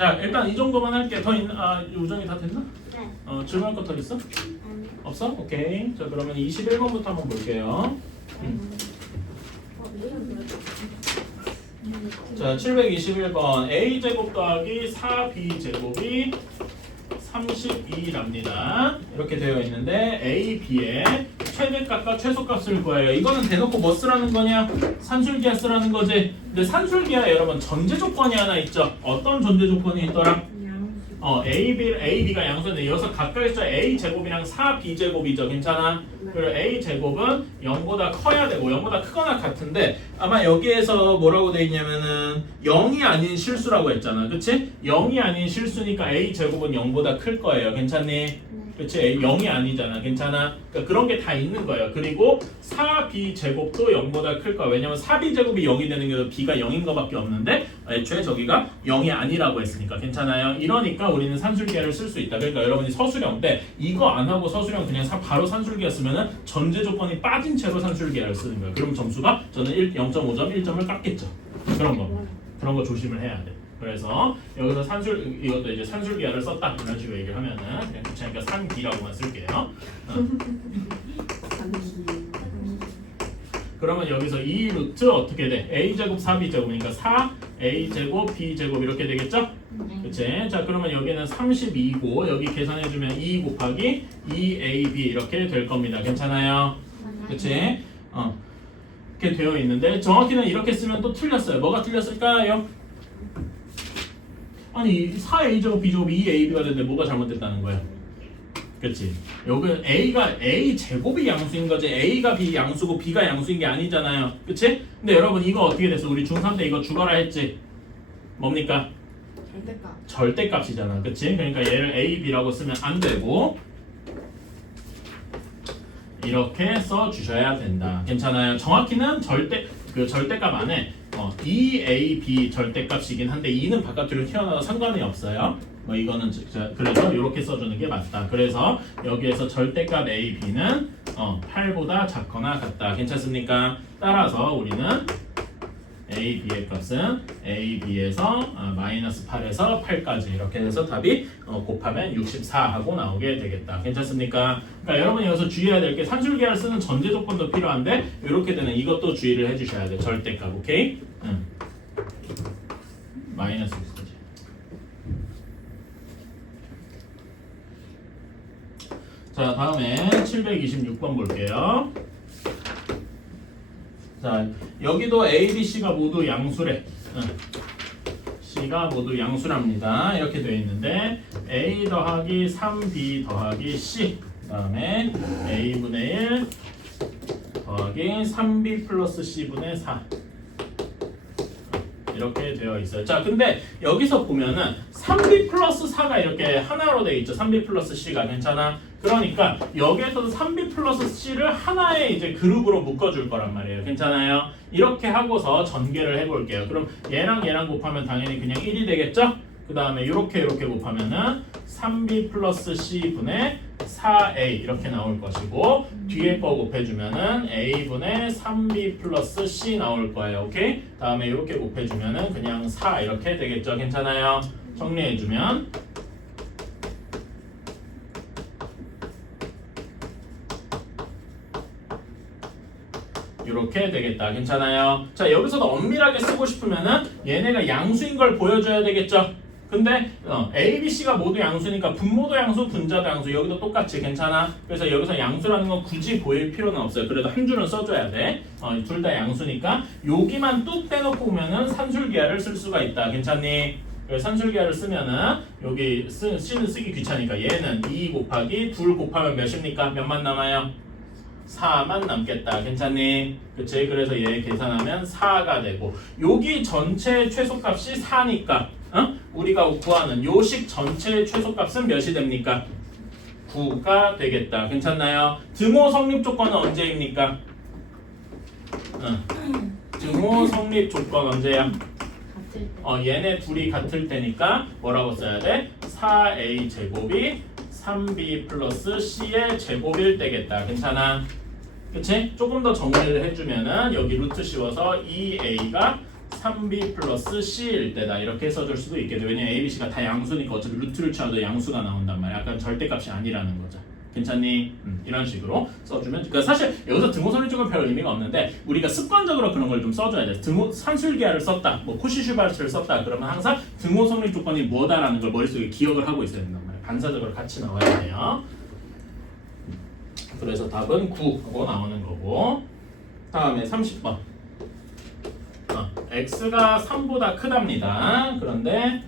자, 일단 이 정도만 할게. 더 있나? 요정이 다 됐나? 네. 질문할 거 더 있어? 아니요. 없어? 오케이. 자, 그러면 21번부터 한번 볼게요. 자, 721번 a제곱 더하기 4b제곱이 32랍니다. 이렇게 되어 있는데 a, b의 최대값과 최소값을 구해요. 이거는 대놓고 뭐 쓰라는 거냐? 산술기하 쓰라는 거지. 근데 산술기하 여러분 전제 조건이 하나 있죠. 어떤 전제 조건이 있더라? A, B가 양수인데 여기서 각각에서 A 제곱이랑 4B 제곱이죠. 괜찮아? 그리고 A 제곱은 0보다 커야 되고 0보다 크거나 같은데 아마 여기에서 뭐라고 돼 있냐면은 0이 아닌 실수라고 했잖아. 그치? 0이 아닌 실수니까 A 제곱은 0보다 클 거예요. 괜찮니? 그치? 0이 아니잖아. 괜찮아? 그러니까 그런 게 다 있는 거예요. 그리고 4b 제곱도 0보다 클 거야. 왜냐면 4b 제곱이 0이 되는 게 b가 0인 거밖에 없는데 애초에 저기가 0이 아니라고 했으니까 괜찮아요. 이러니까 우리는 산술기하를 쓸 수 있다. 그러니까 여러분이 서술형 때 이거 안 하고 서술형 그냥 바로 산술기하 쓰면은 전제 조건이 빠진 채로 산술기하를 쓰는 거예요. 그럼 점수가 저는 0.5점, 1점을 깎겠죠. 그런 거 조심을 해야 돼. 그래서 여기서 이것도 이제 산술기하를 썼다 이런 식으로 얘기를 하면은 그냥 귀찮으니까 산기라고만 쓸게요. 그러면 여기서 이 루트 어떻게 돼? a제곱 4b제곱이니까 4a제곱 b제곱 이렇게 되겠죠? 그치? 자 그러면 여기는 32고 여기 계산해주면 2 곱하기 2ab 이렇게 될 겁니다. 괜찮아요? 그치? 이렇게 되어 있는데 정확히는 이렇게 쓰면 또 틀렸어요. 뭐가 틀렸을까요? 아니 4a제곱 b제곱이 2ab가 됐는데 뭐가 잘못됐다는 거야? 그치? 여기 a가 a 제곱이 양수인 거지 a가 b 양수고 b가 양수인 게 아니잖아요. 그치? 근데 여러분 이거 어떻게 됐어? 우리 중3 때 이거 죽어라 했지? 뭡니까? 절대값이잖아. 그치? 그러니까 얘를 a, b라고 쓰면 안 되고 이렇게 써 주셔야 된다. 괜찮아요? 정확히는 절대값 안에 2ab 절대값이긴 한데 2는 바깥으로 튀어나와도 상관이 없어요. 이거는 그래서 이렇게 써주는 게 맞다. 그래서 여기에서 절대값 a, b는 8보다 작거나 같다. 괜찮습니까? 따라서 우리는 a, b의 값은 a, b에서 마이너스 8에서 8까지 이렇게 해서 답이 곱하면 64하고 나오게 되겠다. 괜찮습니까? 그러니까 여러분이 여기서 주의해야 될 게 산술계를 쓰는 전제 조건도 필요한데 이렇게 되는 이것도 주의를 해주셔야 돼. 절대값. 오케이? 마이너스 6까지. 자 다음에 726번 볼게요. 자 여기도 A, B, C가 모두 양수래. C가 모두 양수랍니다. 이렇게 되어 있는데 A 더하기 3B 더하기 C 그 다음에 A분의 1 더하기 3B 플러스 C분의 4 이렇게 되어 있어요. 자 근데 여기서 보면은 3B 플러스 4가 이렇게 하나로 되어 있죠. 3B 플러스 C가 괜찮아? 그러니까 여기에서도 3B 플러스 C를 하나의 이제 그룹으로 묶어줄 거란 말이에요. 괜찮아요? 이렇게 하고서 전개를 해볼게요. 그럼 얘랑 얘랑 곱하면 당연히 그냥 1이 되겠죠? 그 다음에 이렇게 곱하면은 3B 플러스 C분의 4A 이렇게 나올 것이고 뒤에 거 곱해주면은 A분의 3B 플러스 C 나올 거예요. 오케이? 다음에 이렇게 곱해주면은 그냥 4 이렇게 되겠죠? 괜찮아요? 정리해주면 이렇게 되겠다. 괜찮아요? 자 여기서도 엄밀하게 쓰고 싶으면은 얘네가 양수인 걸 보여줘야 되겠죠? 근데 A, B, C가 모두 양수니까 분모도 양수, 분자도 양수 여기도 똑같이 괜찮아? 그래서 여기서 양수라는 건 굳이 보일 필요는 없어요. 그래도 한 줄은 써줘야 돼. 둘 다 양수니까 여기만 뚝 떼놓고 보면은 산술기하를 쓸 수가 있다. 괜찮니? 산술기하를 쓰면은 여기 C는 쓰기 귀찮으니까 얘는 2 곱하기 2 곱하면 몇입니까? 몇만 남아요? 4만 남겠다. 괜찮니? 그치? 그래서 얘 계산하면 4가 되고 여기 전체 최소값이 4니까 우리가 구하는 요식 전체 최소값은 몇이 됩니까? 9가 되겠다. 괜찮나요? 등호 성립 조건은 언제입니까? 등호 성립 조건 언제야? 얘네 둘이 같을 때니까 뭐라고 써야 돼? 4a 제곱이 3b 플러스 c의 제곱일 때겠다. 괜찮아? 그치? 조금 더 정리를 해주면은 여기 루트 씌워서 2a가 3b 플러스 c일 때다 이렇게 써줄 수도 있겠네. 왜냐면 a, b, c가 다 양수니까 어차피 루트를 쳐도 양수가 나온단 말이야. 약간 절대값이 아니라는 거죠. 괜찮니? 이런 식으로 써주면, 그러니까 사실 여기서 등호선을 쪽은 별 의미가 없는데 우리가 습관적으로 그런 걸 좀 써줘야 돼. 산술기하를 썼다, 뭐 코시-슈바르츠를 썼다 그러면 항상 등호성립 조건이 뭐다라는 걸 머릿속에 기억을 하고 있어야 된단 말이야. 반사적으로 같이 나와야 돼요. 그래서 답은 9하고 나오는 거고, 다음에 30번. x가 3보다 크답니다. 그런데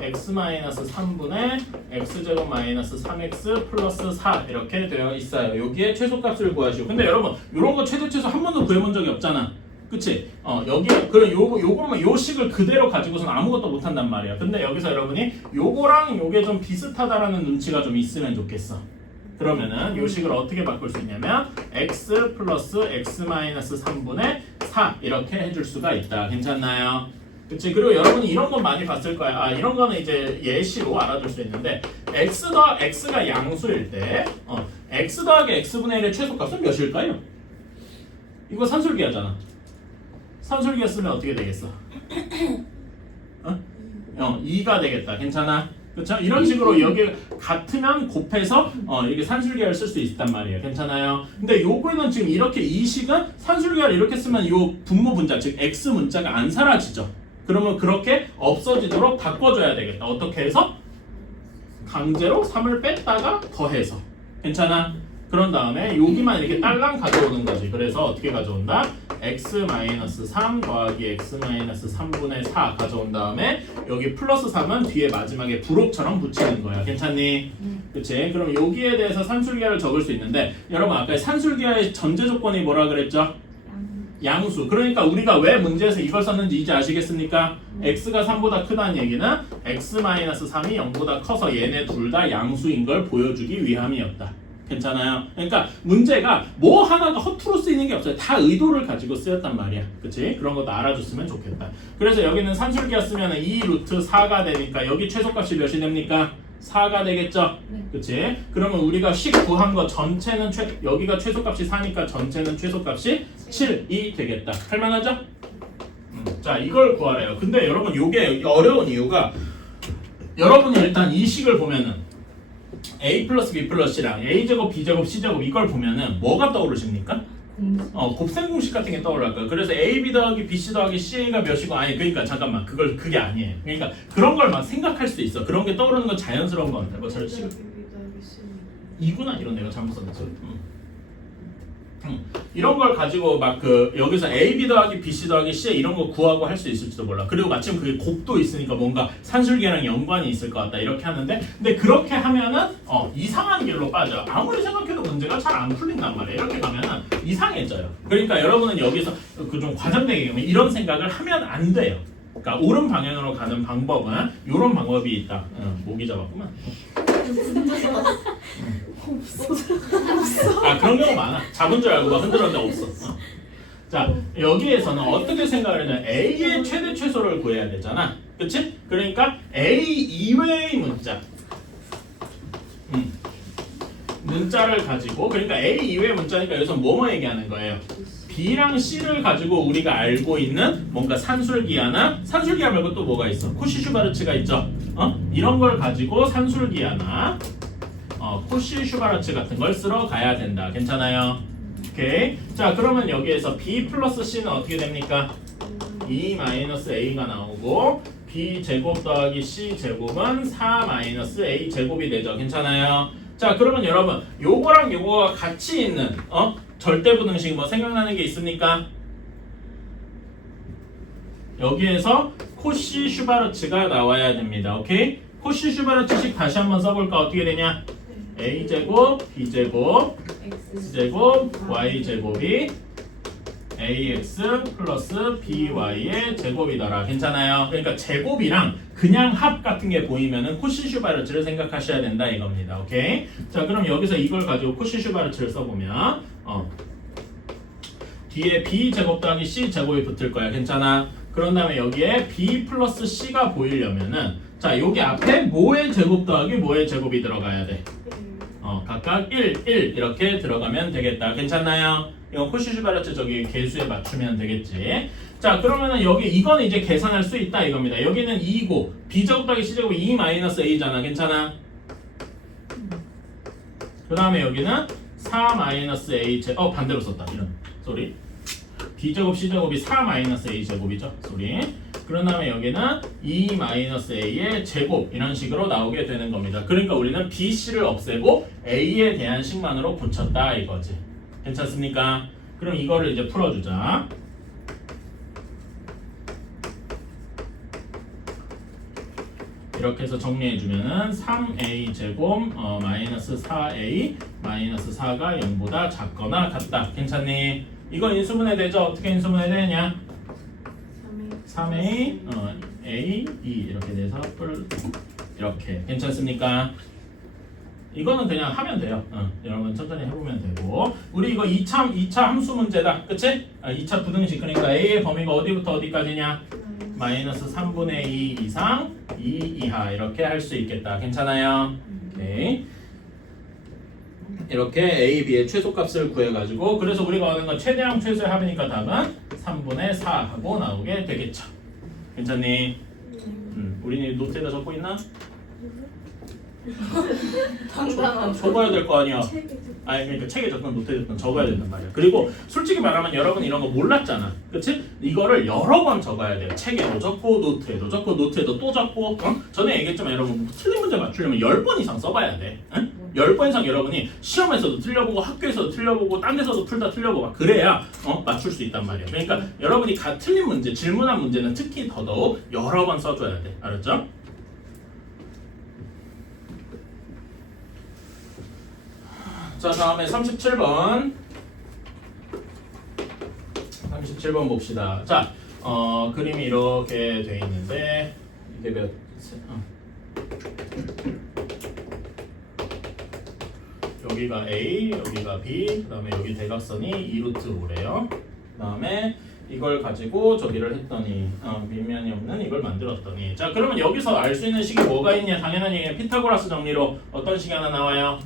x-3분의 x제곱 마이너스 3x 플러스 4 이렇게 되어 있어요. 여기에 최소값을 구하시오. 근데 여러분 이런 거 최대 최소 한 번도 구해본 적이 없잖아. 그치? 여기 그럼 요거만 요 식을 그대로 가지고서는 아무것도 못 한단 말이야. 근데 여기서 여러분이 요거랑 요게 좀 비슷하다라는 눈치가 좀 있으면 좋겠어. 그러면은 요 식을 어떻게 바꿀 수 있냐면 x 플러스 x 마이너스 3분의 4 이렇게 해줄 수가 있다. 괜찮나요? 그치? 그리고 여러분이 이런 건 많이 봤을 거야. 이런 거는 이제 예시로 알아둘 수 있는데 x가 양수일 때 x 더하기 x분의 1의 최소값은 몇일까요? 이거 산술기하잖아. 산술기였으면 어떻게 되겠어? 2가 되겠다. 괜찮아? 그렇죠? 이런 식으로 여기 같으면 곱해서 이게 산술계를 쓸 수 있단 말이에요. 괜찮아요? 근데 요거는 지금 이렇게 이 식은 산술계를 이렇게 쓰면 요 분모 분자 즉 x 문자가 안 사라지죠. 그러면 그렇게 없어지도록 바꿔줘야 되겠다. 어떻게 해서? 강제로 3을 뺐다가 더해서. 괜찮아? 그런 다음에 여기만 이렇게 딸랑 가져오는 거지. 그래서 어떻게 가져온다? x-3 더하기 x-3분의 4 가져온 다음에 여기 플러스 3은 뒤에 마지막에 부록처럼 붙이는 거야. 괜찮니? 그치? 그럼 여기에 대해서 산술기하를 적을 수 있는데 여러분 아까 산술기하의 전제 조건이 뭐라 그랬죠? 양수. 그러니까 우리가 왜 문제에서 이걸 썼는지 이제 아시겠습니까? x가 3보다 크다는 얘기는 x-3이 0보다 커서 얘네 둘 다 양수인 걸 보여주기 위함이었다. 괜찮아요? 그러니까 문제가 뭐 하나가 허투루 쓰이는 게 없어요. 다 의도를 가지고 쓰였단 말이야. 그치? 그런 것도 알아줬으면 좋겠다. 그래서 여기는 산술기하 쓰면 2 루트 4가 되니까 여기 최소값이 몇이 됩니까? 4가 되겠죠? 네. 그치? 그러면 우리가 식 구한 거 전체는 여기가 최소값이 4니까 전체는 최소값이 7이 되겠다. 할만하죠? 자, 이걸 구하래요. 근데 여러분 이게 어려운 이유가 여러분이 일단 이 식을 보면은 a 플러스 b 플러스 c랑 a제곱 b제곱 c제곱 이걸 보면은 뭐가 떠오르십니까? 곱셈 공식 같은 게 떠올랄 거예요. 그래서 ab 더하기 bc 더하기 ca가 몇이고 그러니까 잠깐만 그게 아니에요. 그러니까 그런 걸 막 생각할 수도 있어. 그런 게 떠오르는 건 자연스러운 거 같아. 뭐 저 지금 이구나 이런 내가 잘못 썼네. 이런 걸 가지고 막 여기서 AB 더하기 BC 더하기 C 이런 거 구하고 할 수 있을지도 몰라. 그리고 마침 그게 곱도 있으니까 뭔가 산술계랑 연관이 있을 것 같다 이렇게 하는데 근데 그렇게 하면은 이상한 길로 빠져. 아무리 생각해도 문제가 잘 안 풀린단 말이야. 이렇게 가면은 이상해져요. 그러니까 여러분은 여기서 그 좀 과장되게 이런 생각을 하면 안 돼요. 그러니까 옳은 방향으로 가는 방법은 이런 방법이 있다. 모기 잡았구만. 그런 경우 많아. 잡은 줄 알고 막 흔들었는데 없어. 자, 여기에서는 어떻게 생각을 했냐면 A의 최대 최소를 구해야 되잖아. 그치? 그러니까 A 이외의 문자를 가지고 그러니까 A 이외의 문자니까 여기서 뭐뭐 얘기하는 거예요? B랑 C를 가지고 우리가 알고 있는 뭔가 산술기하나 산술기하 말고 또 뭐가 있어? 코시-슈바르츠가 있죠? 이런 걸 가지고 산술기하나 코시-슈바르츠 같은 걸 쓸어 가야 된다. 괜찮아요? 오케이. 자, 그러면 여기에서 B 플러스 C는 어떻게 됩니까? 2 마이너스 A가 나오고 B 제곱 더하기 C 제곱은 4 마이너스 A 제곱이 되죠. 괜찮아요? 자, 그러면 여러분 요거랑 요거가 같이 있는 절대부등식 뭐 생각나는 게 있습니까? 여기에서 코시-슈바르츠가 나와야 됩니다. 오케이? 코시-슈바르츠식 다시 한번 써볼까? 어떻게 되냐? a제곱, b제곱, c제곱, y제곱이 ax 플러스 by의 제곱이더라. 괜찮아요? 그러니까 제곱이랑 그냥 합 같은 게 보이면은 코시-슈바르츠를 생각하셔야 된다 이겁니다. 오케이? 자, 그럼 여기서 이걸 가지고 코시-슈바르츠를 써보면 뒤에 b제곱 더하기 c제곱이 붙을 거야. 괜찮아? 그런 다음에 여기에 b 플러스 c가 보이려면은 자, 여기 앞에 뭐의 제곱 더하기 뭐의 제곱이 들어가야 돼? 각각 1, 1 이렇게 들어가면 되겠다. 괜찮나요? 이거 코시-슈바르츠 저기 개수에 맞추면 되겠지. 자 그러면은 여기 이거는 이제 계산할 수 있다 이겁니다. 여기는 2고 b제곱 더하기 c제곱이 2 마이너스 a잖아. 괜찮아? 그 다음에 여기는 4 마이너스 a 제곱 반대로 썼다. 이런 쏘리. b제곱 c제곱이 4 마이너스 a 제곱이죠. 쏘리. 그런 다음에 여기는 2 마이너스 a의 제곱 이런 식으로 나오게 되는 겁니다. 그러니까 우리는 b, c를 없애고 a에 대한 식만으로 붙였다 이거지. 괜찮습니까? 그럼 이거를 이제 풀어주자. 이렇게 해서 정리해주면은 3a 제곱 마이너스 4a 마이너스 4가 0보다 작거나 같다. 괜찮니? 이거 인수분해 되죠? 어떻게 인수분해 되냐? 3a a 2 이렇게 돼서 이렇게 괜찮습니까? 이거는 그냥 하면 돼요. 여러분 천천히 해보면 되고 우리 이거 2차 함수 문제다. 그치? 2차 부등식 그러니까 a의 범위가 어디부터 어디까지냐? 마이너스 3분의 2 이상 2 이하 이렇게 할 수 있겠다. 괜찮아요? 오케이. 이렇게 a, b의 최소값을 구해가지고 그래서 우리가 원하는 건 최대항 최소의 합이니까 답은 3분의 4 하고 나오게 되겠죠. 괜찮니? 우리는 노트에다 적고 있나? 적어야 될 거 아니야. 아니 그러니까 책에 적든 노트에 적든 적어야 된단 말이야. 그리고 솔직히 말하면 여러분 이런 거 몰랐잖아. 그치? 이거를 여러 번 적어야 돼요. 책에도 적고 노트에도 적고 노트에도 또 적고 전에 얘기했지만 여러분 틀린 문제 맞추려면 10번 이상 써봐야 돼. 10번 이상 여러분이 시험에서도 틀려보고 학교에서도 틀려보고 딴 데서도 풀다 틀려보고 그래야 맞출 수 있단 말이야. 그러니까 여러분이 틀린 문제, 질문한 문제는 특히 더더욱 여러 번 써줘야 돼. 알았죠? 자 다음에 37번 봅시다. 자 그림이 이렇게 돼 있는데 이게 여기가 A, 여기가 B, 그 다음에 여기 대각선이 2루트 5래요. 그 다음에 이걸 가지고 저기를 했더니 밑면이 없는 이걸 만들었더니 자 그러면 여기서 알 수 있는 식이 뭐가 있냐? 당연한 얘기예요. 피타고라스 정리로 어떤 식이 하나 나와요?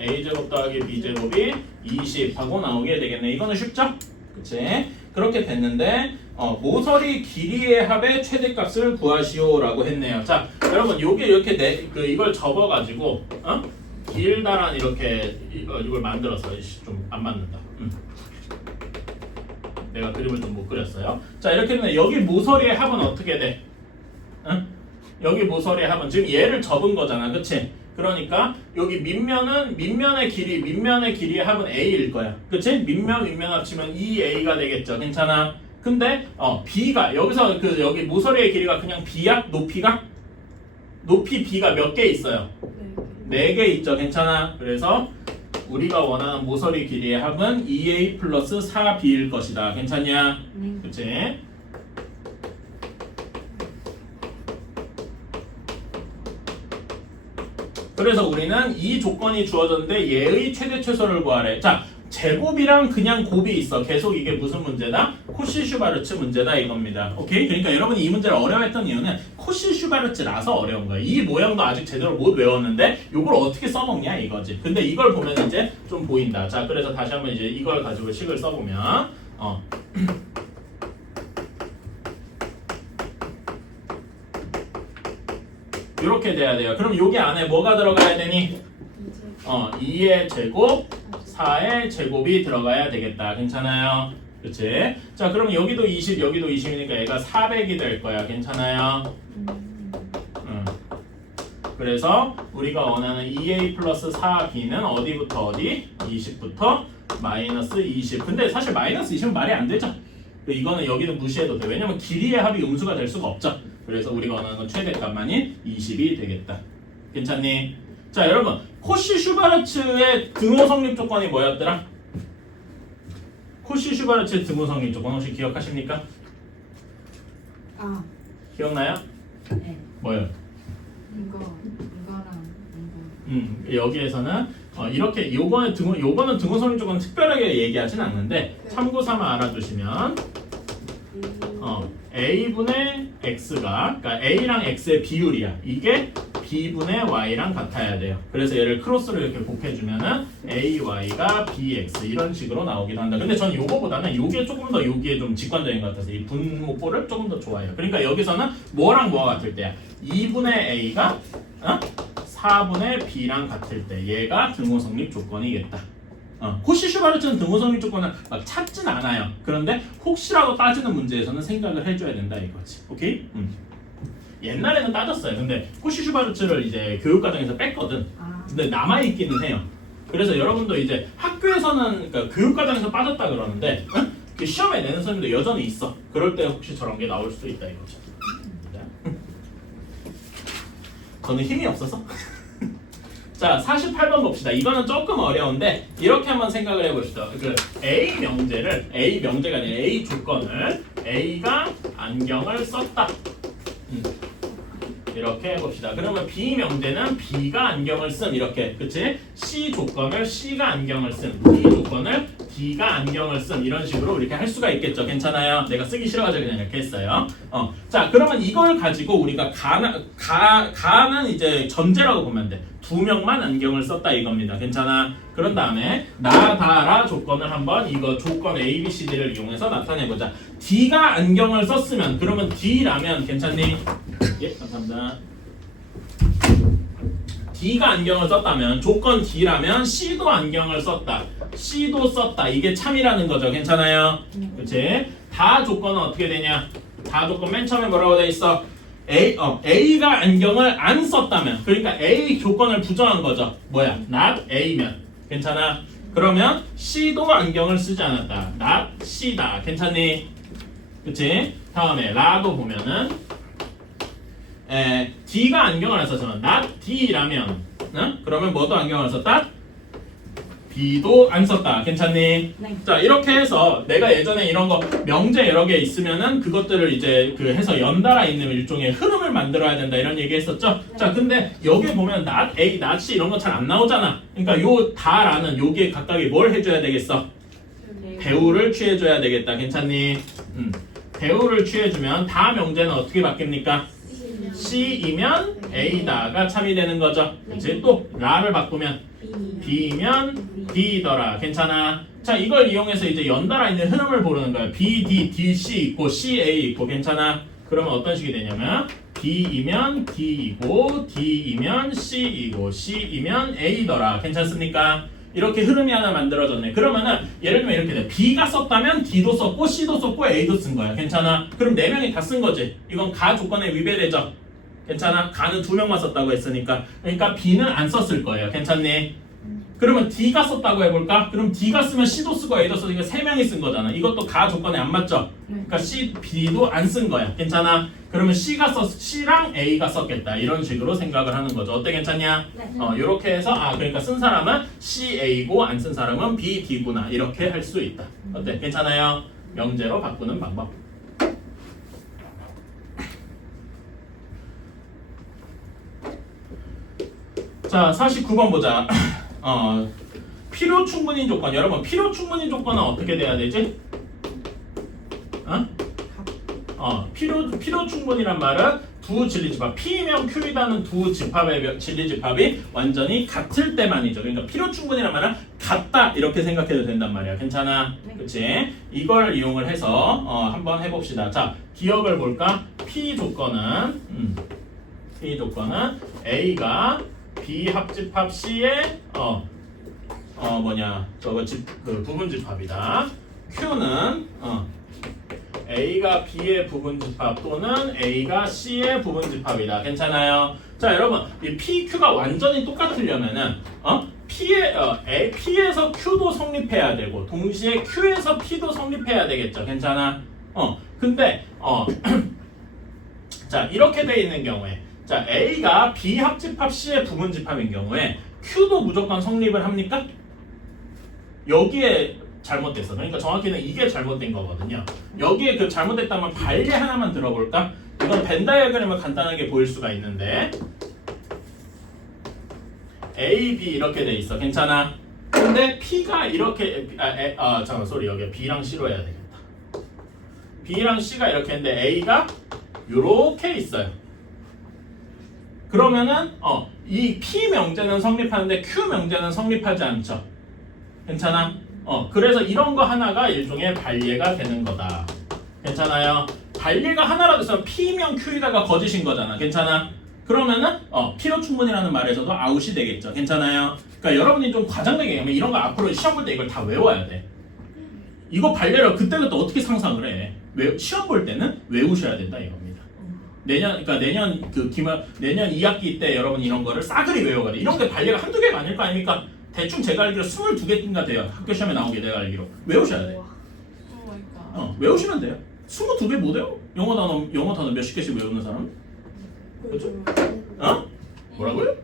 a제곱 더하기 b제곱이 20 하고 나오게 되겠네. 이거는 쉽죠? 그치? 그렇게 됐는데 모서리 길이의 합의 최대값을 구하시오 라고 했네요. 자 여러분 요게 이렇게 이걸 접어가지고 길다란 이렇게 이걸 만들어서 좀 안 맞는다. 내가 그림을 좀 못 그렸어요. 자 이렇게 되면 여기 모서리의 합은 어떻게 돼? 여기 모서리의 합은 지금 얘를 접은 거잖아. 그치? 그러니까 여기 밑면의 길이의 합은 a일 거야. 그치? 밑면 합치면 2a가 되겠죠. 괜찮아? 근데 b가 여기서 여기 모서리의 길이가 그냥 b야? 높이 b가 몇 개 있어요? 4개 있죠. 괜찮아? 그래서 우리가 원하는 모서리 길이의 합은 2a 플러스 4b일 것이다. 괜찮냐? 그치? 그래서 우리는 이 조건이 주어졌는데 얘의 최대 최소를 구하래. 자, 제곱이랑 그냥 곱이 있어. 계속 이게 무슨 문제다? 코시-슈바르츠 문제다 이겁니다. 오케이? 그러니까 여러분이 이 문제를 어려워했던 이유는 코시-슈바르츠라서 어려운 거야. 이 모양도 아직 제대로 못 외웠는데 이걸 어떻게 써먹냐 이거지. 근데 이걸 보면 이제 좀 보인다. 자, 그래서 다시 한번 이제 이걸 가지고 식을 써보면 이렇게 돼야 돼요. 그럼 여기 안에 뭐가 들어가야 되니? 2의 제곱 4의 제곱이 들어가야 되겠다. 괜찮아요? 그치? 자 그럼 여기도 20 여기도 20이니까 얘가 400이 될 거야. 괜찮아요? 그래서 우리가 원하는 2a 플러스 4b는 어디부터 어디? 20부터 마이너스 20. 근데 사실 마이너스 20은 말이 안 되죠. 이거는 여기는 무시해도 돼. 왜냐면 길이의 합이 음수가 될 수가 없죠. 그래서 우리가 원하는 건 최대값만이 20이 되겠다. 괜찮니? 자 여러분 코시-슈바르츠의 등호 성립 조건이 뭐였더라? 코시-슈바르츠의 등호 성립 조건 혹시 기억하십니까? 기억나요? 네. 뭐요? 이거랑 여기에서는 이렇게 요거는 등호 성립 조건 특별하게 얘기하진 않는데 참고 삼아 알아두시면 a분의 x가 그러니까 a랑 x의 비율이야. 이게 b분의 y랑 같아야 돼요. 그래서 얘를 크로스로 이렇게 곱해주면은 ay가 bx 이런 식으로 나오기도 한다. 근데 저는 요거보다는 요게 조금 더 여기에 좀 직관적인 것 같아서 이 분모꼴을 조금 더 좋아해요. 그러니까 여기서는 뭐랑 뭐가 같을 때야? 2분의 a가 4분의 b랑 같을 때 얘가 등호성립 조건이겠다. 코시-슈바르츠는 등호성립 조건을 막 찾진 않아요. 그런데 혹시라도 따지는 문제에서는 생각을 해줘야 된다 이거지. 오케이? 옛날에는 따졌어요. 근데 코시-슈바르츠를 이제 교육과정에서 뺐거든. 근데 남아있기는 해요. 그래서 여러분도 이제 학교에서는 그러니까 교육과정에서 빠졌다 그러는데 그 시험에 내는 선생님도 여전히 있어. 그럴 때 혹시 저런 게 나올 수도 있다 이거죠. 저는 힘이 없어서. 자, 48번 봅시다. 이거는 조금 어려운데 이렇게 한번 생각을 해봅시다. 그 A 명제를 A 명제가 아니라 A 조건을 A가 안경을 썼다. 이렇게 해봅시다. 그러면 B 명제는 B가 안경을 쓴 이렇게, 그치? C 조건을 C가 안경을 쓴, D 조건을 D가 안경을 쓴 이런 식으로 이렇게 할 수가 있겠죠. 괜찮아요? 내가 쓰기 싫어가지고 그냥 이렇게 했어요. 자, 그러면 이걸 가지고 우리가 가는 이제 전제라고 보면 돼. 2명만 안경을 썼다 이겁니다. 괜찮아? 그런 다음에 나다라 조건을 한번 이거 조건 A, B, C, D를 이용해서 나타내보자. D가 안경을 썼으면 그러면 D라면 괜찮니? 예, 감사합니다. D가 안경을 썼다면 조건 D라면 C도 안경을 썼다. C도 썼다. 이게 참이라는 거죠. 괜찮아요? 그치? 다 조건은 어떻게 되냐? 다 조건 맨 처음에 뭐라고 돼 있어? A가 안경을 안 썼다면 그러니까 A 조건을 부정한 거죠. 뭐야? not A면 괜찮아? 그러면 C도 안경을 쓰지 않았다. not C다. 괜찮니? 그치? 다음에 라도 보면은 D가 안경을 안 썼지만 not D라면 그러면 뭐도 안경을 썼다? B도 안 썼다. 괜찮니? 네. 자, 이렇게 해서 내가 예전에 이런 거 명제 여러 개 있으면은 그것들을 이제 그 해서 연달아 있는 일종의 흐름을 만들어야 된다 이런 얘기 했었죠? 네. 자, 근데 여기 보면 not A, not C 이런 거 잘 안 나오잖아. 그러니까 요 다라는 요게 각각이 뭘 해줘야 되겠어? 배우를 취해줘야 되겠다. 괜찮니? 배우를 취해주면 다 명제는 어떻게 바뀝니까? C이면 A다가 참이 되는 거죠. 그치? 또 라를 바꾸면 B면 D더라. 괜찮아? 자, 이걸 이용해서 이제 연달아 있는 흐름을 보는 거야. B, D, D, C 있고 C, A 있고 괜찮아? 그러면 어떤 식이 되냐면 B이면 D이고 D이면 C이고 C이면 A더라. 괜찮습니까? 이렇게 흐름이 하나 만들어졌네. 그러면은 예를 들면 이렇게 돼. B가 썼다면 D도 썼고 C도 썼고 A도 쓴 거야. 괜찮아? 그럼 4명이 다 쓴 거지. 이건 가 조건에 위배되죠. 괜찮아? 가는 2명만 썼다고 했으니까. 그러니까 B는 안 썼을 거예요. 괜찮니? 그러면 D가 썼다고 해볼까? 그럼 D가 쓰면 C도 쓰고 A도 쓰니까 3명이 쓴 거잖아. 이것도 가 조건에 안 맞죠? 그러니까 C, B도 안 쓴 거야. 괜찮아? 그러면 C랑 A가 썼겠다. 이런 식으로 생각을 하는 거죠. 어때? 괜찮냐? 네. 이렇게 해서 그러니까 쓴 사람은 C, A고 안 쓴 사람은 B, D구나. 이렇게 할 수 있다. 어때? 괜찮아요? 명제로 바꾸는 방법. 자, 49번 보자. 필요 충분인 조건. 여러분, 필요 충분인 조건은 어떻게 돼야 되지? 필요 충분이란 말은 두 진리집합 P면 Q이라는 두 집합의 진리집합이 완전히 같을 때만이죠. 그러니까 필요 충분이란 말은 같다 이렇게 생각해도 된단 말이야. 괜찮아? 네. 그치? 이걸 이용을 해서 한번 해봅시다. 자, 기억을 볼까? P 조건은 A가 B 합집합 C의 부분 집합이다. Q는 A가 B의 부분 집합 또는 A가 C의 부분 집합이다. 괜찮아요? 자, 여러분, 이 P, Q가 완전히 똑같으려면은 P에서 Q도 성립해야 되고 동시에 Q에서 P도 성립해야 되겠죠. 괜찮아? 근데 자, 이렇게 돼 있는 경우에 자, A가 B 합집합 C의 부분 집합인 경우에 Q도 무조건 성립을 합니까? 여기에 잘못됐어. 그러니까 정확히는 이게 잘못된 거거든요. 여기에 그 잘못됐다면 발리 하나만 들어볼까? 이건 벤 다이어그램을 간단하게 보일 수가 있는데 A, B 이렇게 돼 있어. 괜찮아? 근데 P가 이렇게 여기 B랑 C로 해야 되겠다. B랑 C가 이렇게 있는데 A가 이렇게 있어요. 그러면은 이 P 명제는 성립하는데 Q 명제는 성립하지 않죠. 괜찮아? 그래서 이런 거 하나가 일종의 반례가 되는 거다. 괜찮아요? 반례가 하나라도 있으면 P면 Q에다가 거짓인 거잖아. 괜찮아? 그러면은 필요 충분이라는 말에서도 아웃이 되겠죠. 괜찮아요? 그러니까 여러분이 좀 과장되게 얘기하면 이런 거 앞으로 시험 볼 때 이걸 다 외워야 돼. 이거 반례를 그때부터 어떻게 상상을 해? 시험 볼 때는 외우셔야 된다 이겁니다. 그러니까 내년 내년 2학기 때 여러분 이런 거를 싸그리 외워야 돼. 이런 게 반례가 한두 개가 아닐 거 아닙니까? 대충 제가 알기로 22개인가 돼요. 학교 시험에 나온 게 내가 알기로. 외우셔야 돼. 외우시면 돼요. 22개 못 외워? 영어 단어 몇십 개씩 외우는 사람? 그렇죠? 뭐라고요?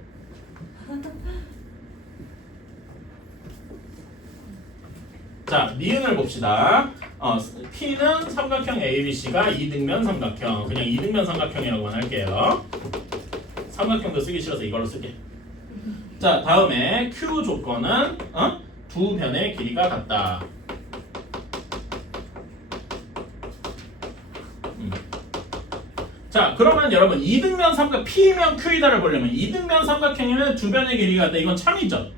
자, 니은을 봅시다. P는 삼각형 ABC가 이등변 삼각형. 그냥 이등변 삼각형이라고만 할게요. 삼각형도 쓰기 싫어서 이걸로 쓸게. 자, 다음에 Q 조건은 두 변의 길이가 같다. 자, 그러면 여러분 이등변 삼각 P면 Q이다를 보려면 이등변 삼각형이면 두 변의 길이가 같다. 이건 참이죠.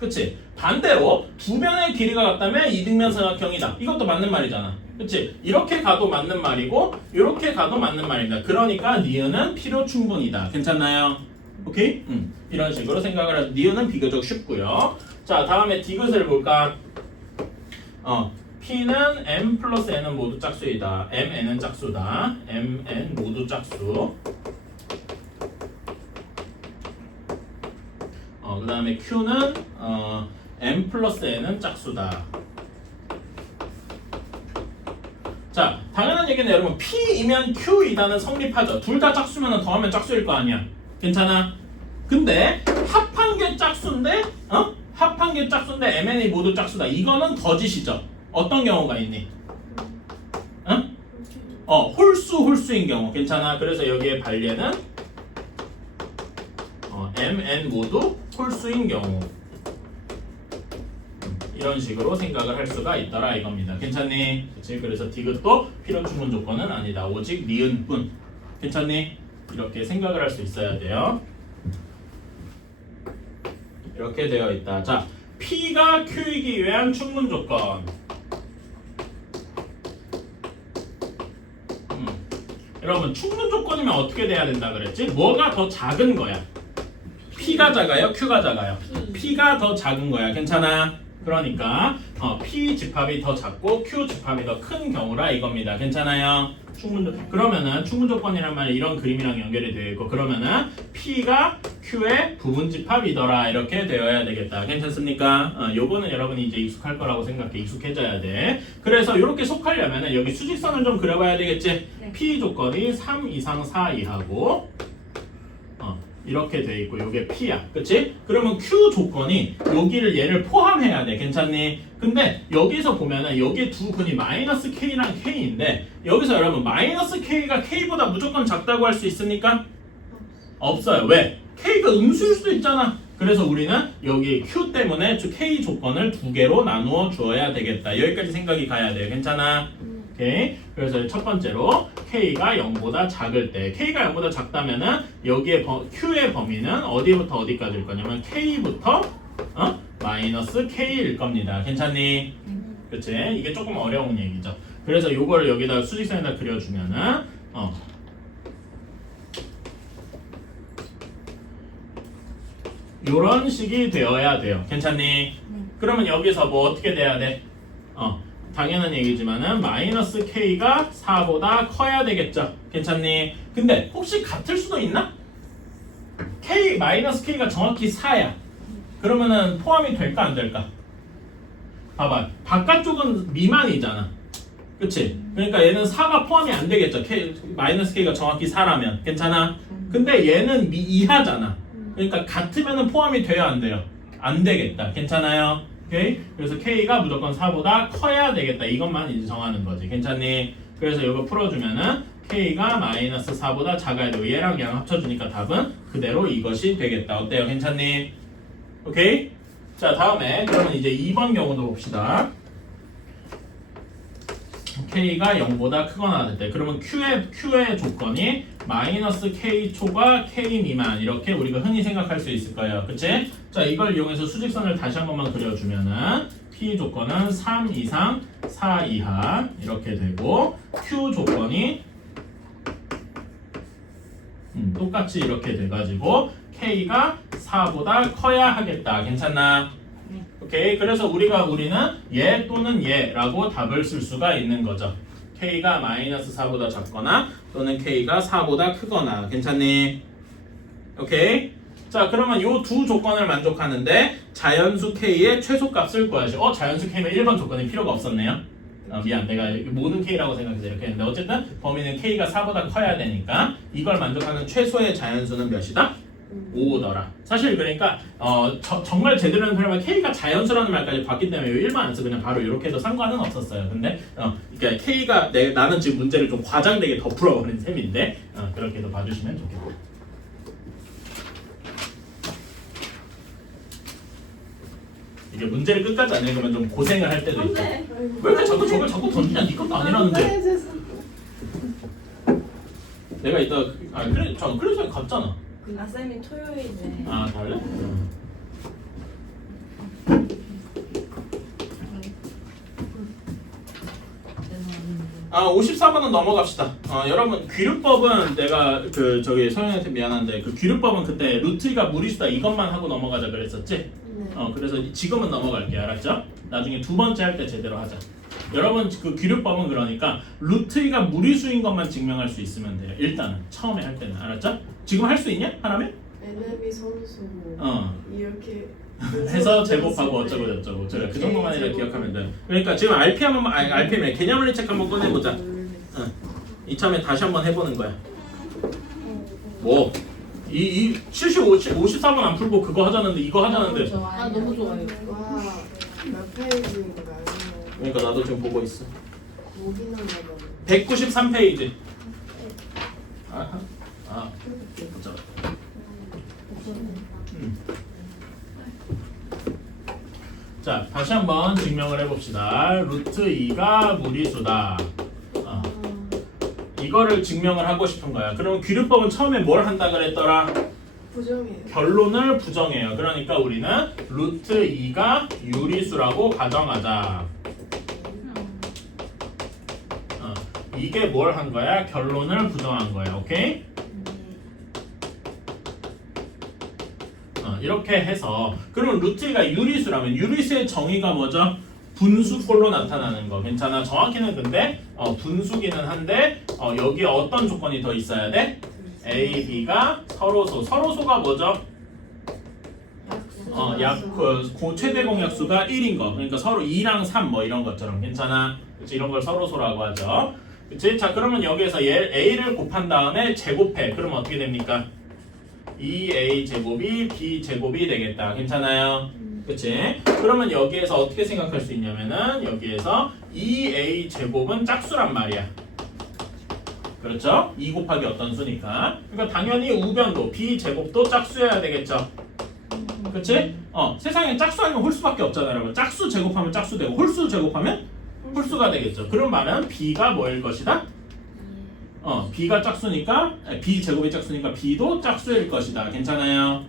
그치? 반대로 두 변의 길이가 같다면 이등변 삼각형이다. 이것도 맞는 말이잖아. 그치? 이렇게 가도 맞는 말이고 이렇게 가도 맞는 말이다. 그러니까 니은은 필요 충분이다. 괜찮나요? 오케이? 이런 식으로 생각을 해서 니은은 비교적 쉽고요. 자, 다음에 디귿을 볼까? P는 m 플러스 n은 모두 짝수이다. mn은 짝수다. mn 모두 짝수. 그 다음에 Q는 m 플러스 n은 짝수다. 자, 당연한 얘기는 여러분 P이면 Q이다는 성립하죠. 둘 다 짝수면 더하면 짝수일 거 아니야. 괜찮아? 근데 합한 게 짝수인데 합한 게 짝수인데 mn이 모두 짝수다. 이거는 거짓이죠. 어떤 경우가 있니? 홀수인 경우. 괜찮아? 그래서 여기에 반례는 mn 모두 홀수인 경우. 이런 식으로 생각을 할 수가 있더라 이겁니다. 괜찮니? 그치? 그래서 디귿도 필요 충분 조건은 아니다. 오직 니은뿐. 괜찮니? 이렇게 생각을 할 수 있어야 돼요. 이렇게 되어 있다. 자, P가 Q이기 위한 충분 조건. 여러분 충분 조건이면 어떻게 돼야 된다 그랬지? 뭐가 더 작은 거야? P가 작아요? Q가 작아요? P가 더 작은 거야. 괜찮아? 그러니까 P 집합이 더 작고 Q 집합이 더 큰 경우라 이겁니다. 괜찮아요? 그러면은 충분 조건이란 말이 이런 그림이랑 연결이 되어 있고 그러면은 P가 Q의 부분 집합이더라 이렇게 되어야 되겠다. 괜찮습니까? 요거는 여러분이 이제 익숙할 거라고 생각해. 익숙해져야 돼. 그래서 이렇게 속하려면은 여기 수직선을 좀 그려봐야 되겠지? 네. P 조건이 3 이상 4 이하고 이렇게 돼 있고 요게 P야. 그치? 그러면 Q 조건이 여기를 얘를 포함해야 돼. 괜찮니? 근데 여기서 보면은 여기 두 근이 마이너스 K랑 K인데 여기서 여러분 마이너스 K가 K보다 무조건 작다고 할 수 있습니까? 없어요. 왜? K가 음수일 수도 있잖아. 그래서 우리는 여기 Q 때문에 K 조건을 두 개로 나누어 주어야 되겠다. 여기까지 생각이 가야 돼요. 괜찮아? 오케이. 그래서 첫 번째로 K가 0보다 작을 때 K가 0보다 작다면은 여기에 Q의 범위는 어디부터 어디까지일 거냐면 K부터 마이너스 K일 겁니다. 괜찮니? 그치? 이게 조금 어려운 얘기죠. 그래서 요거를 여기다 수직선에다 그려주면은 요런 식이 되어야 돼요. 괜찮니? 그러면 여기서 뭐 어떻게 돼야 돼? 당연한 얘기지만은 마이너스 K가 4보다 커야 되겠죠. 괜찮니? 근데 혹시 같을 수도 있나? 마이너스 K가 정확히 4야. 그러면은 포함이 될까 안 될까? 봐봐. 바깥쪽은 미만이잖아. 그치? 그러니까 얘는 4가 포함이 안 되겠죠. 마이너스 K가 정확히 4라면. 괜찮아? 근데 얘는 이하잖아. 그러니까 같으면은 포함이 돼요 안 돼요? 안 되겠다. 괜찮아요? 오케이? 그래서 K가 무조건 4보다 커야 되겠다. 이것만 이제 정하는 거지. 괜찮니? 그래서 이거 풀어주면은 K가 마이너스 4보다 작아야 되고 얘랑 얘랑 합쳐주니까 답은 그대로 이것이 되겠다. 어때요? 괜찮니? 오케이? 자, 다음에 그러면 이제 2번 경우도 봅시다. K가 0보다 크거나 같을 때 그러면 Q의 조건이 마이너스 K 초과 K 미만 이렇게 우리가 흔히 생각할 수 있을 거예요. 그치? 자, 이걸 이용해서 수직선을 다시 한 번만 그려주면은 P 조건은 3 이상 4 이하 이렇게 되고 Q 조건이 똑같이 이렇게 돼가지고 K가 4보다 커야 하겠다. 괜찮나? 오케이. 그래서 우리는 얘 또는 얘라고 답을 쓸 수가 있는 거죠. K가 마이너스 4보다 작거나 또는 K가 4보다 크거나. 괜찮니? 오케이. 자, 그러면 요 두 조건을 만족하는데 자연수 K의 최소값을 구하시. 자연수 K면 1번 조건이 필요가 없었네요. 미안, 내가 모든 K라고 생각해서 이렇게 했는데 어쨌든 범위는 K가 4보다 커야 되니까 이걸 만족하는 최소의 자연수는 몇이다? 5더라. 사실 그러니까 정말 제대로 된 표현은 K가 자연수라는 말까지 봤기 때문에 1번 안 써 그냥 바로 이렇게 해도 상관은 없었어요. 근데 그러니까 K가 나는 지금 문제를 좀 과장되게 더 풀어버린 셈인데 그렇게도 봐주시면 좋겠고. 이게 문제를 끝까지 안 읽으면 좀 고생을 할 때도 있고. 왜 이렇게 저걸 자꾸 던지냐? 네 것도 아니라는데. 내가 이따 그래서 갔잖아. 아 쌤이 토요일에 달래? 54번은 넘어갑시다. 여러분 귀류법은 내가 서현이한테 미안한데 그 귀류법은 그때 루트가 무리수다 이것만 하고 넘어가자 그랬었지? 네. 그래서 지금은 넘어갈게. 알았죠? 나중에 두 번째 할 때 제대로 하자. 여러분 그 귀류법은 그러니까 루트가 무리수인 것만 증명할 수 있으면 돼요. 일단은 처음에 할 때는. 알았죠? 지금 할 수 있냐? 하나면? NM이 선수 이렇게 해서 제곱하고 어쩌고 저쩌고 제가 그 정도만이라 기억하면 돼요. 그러니까 지금 RPM에 개념 책 한번 꺼내보자. 이참에 다시 한번 해보는 거야. 뭐? 이 54번 안 풀고 그거 하자는데 이거 하자는데. 너무 좋아요. 와, 몇 페이지인가요? 그러니까 나도 지금 보고 있어. 모기는 거는 193페이지. 보자. 자, 다시 한번 증명을 해봅시다. 루트 2가 무리수다. 이거를 증명을 하고 싶은 거야. 그럼 귀류법은 처음에 뭘 한다 그랬더라? 부정이에요. 결론을 부정해요. 그러니까 우리는 루트 2가 유리수라고 가정하자. 이게 뭘 한 거야? 결론을 부정한 거야. 오케이? 이렇게 해서 그러면 루트가 유리수라면 유리수의 정의가 뭐죠? 분수꼴로 나타나는 거. 괜찮아? 정확히는 근데 분수기는 한데 여기에 어떤 조건이 더 있어야 돼? A, B가 서로소가 뭐죠? 최대 공약수가 1인 거. 그러니까 서로 2랑 3 뭐 이런 것처럼. 괜찮아? 그치? 이런 걸 서로소라고 하죠. 그치? 자, 그러면 여기에서 A를 곱한 다음에 제곱해. 그러면 어떻게 됩니까? 2A 제곱이 B 제곱이 되겠다. 괜찮아요? 그치? 그러면 여기에서 어떻게 생각할 수 있냐면은 여기에서 2A 제곱은 짝수란 말이야. 그렇죠? 2 곱하기 어떤 수니까. 그러니까 당연히 우변도 B 제곱도 짝수여야 되겠죠. 그치? 세상에 짝수 아니면 홀수밖에 없잖아요. 여러분. 짝수 제곱하면 짝수 되고 홀수 제곱하면 홀수가 되겠죠. 그런 말은 B가 뭐일 것이다? B가 짝수니까 B 제곱이 짝수니까 B도 짝수일 것이다. 괜찮아요?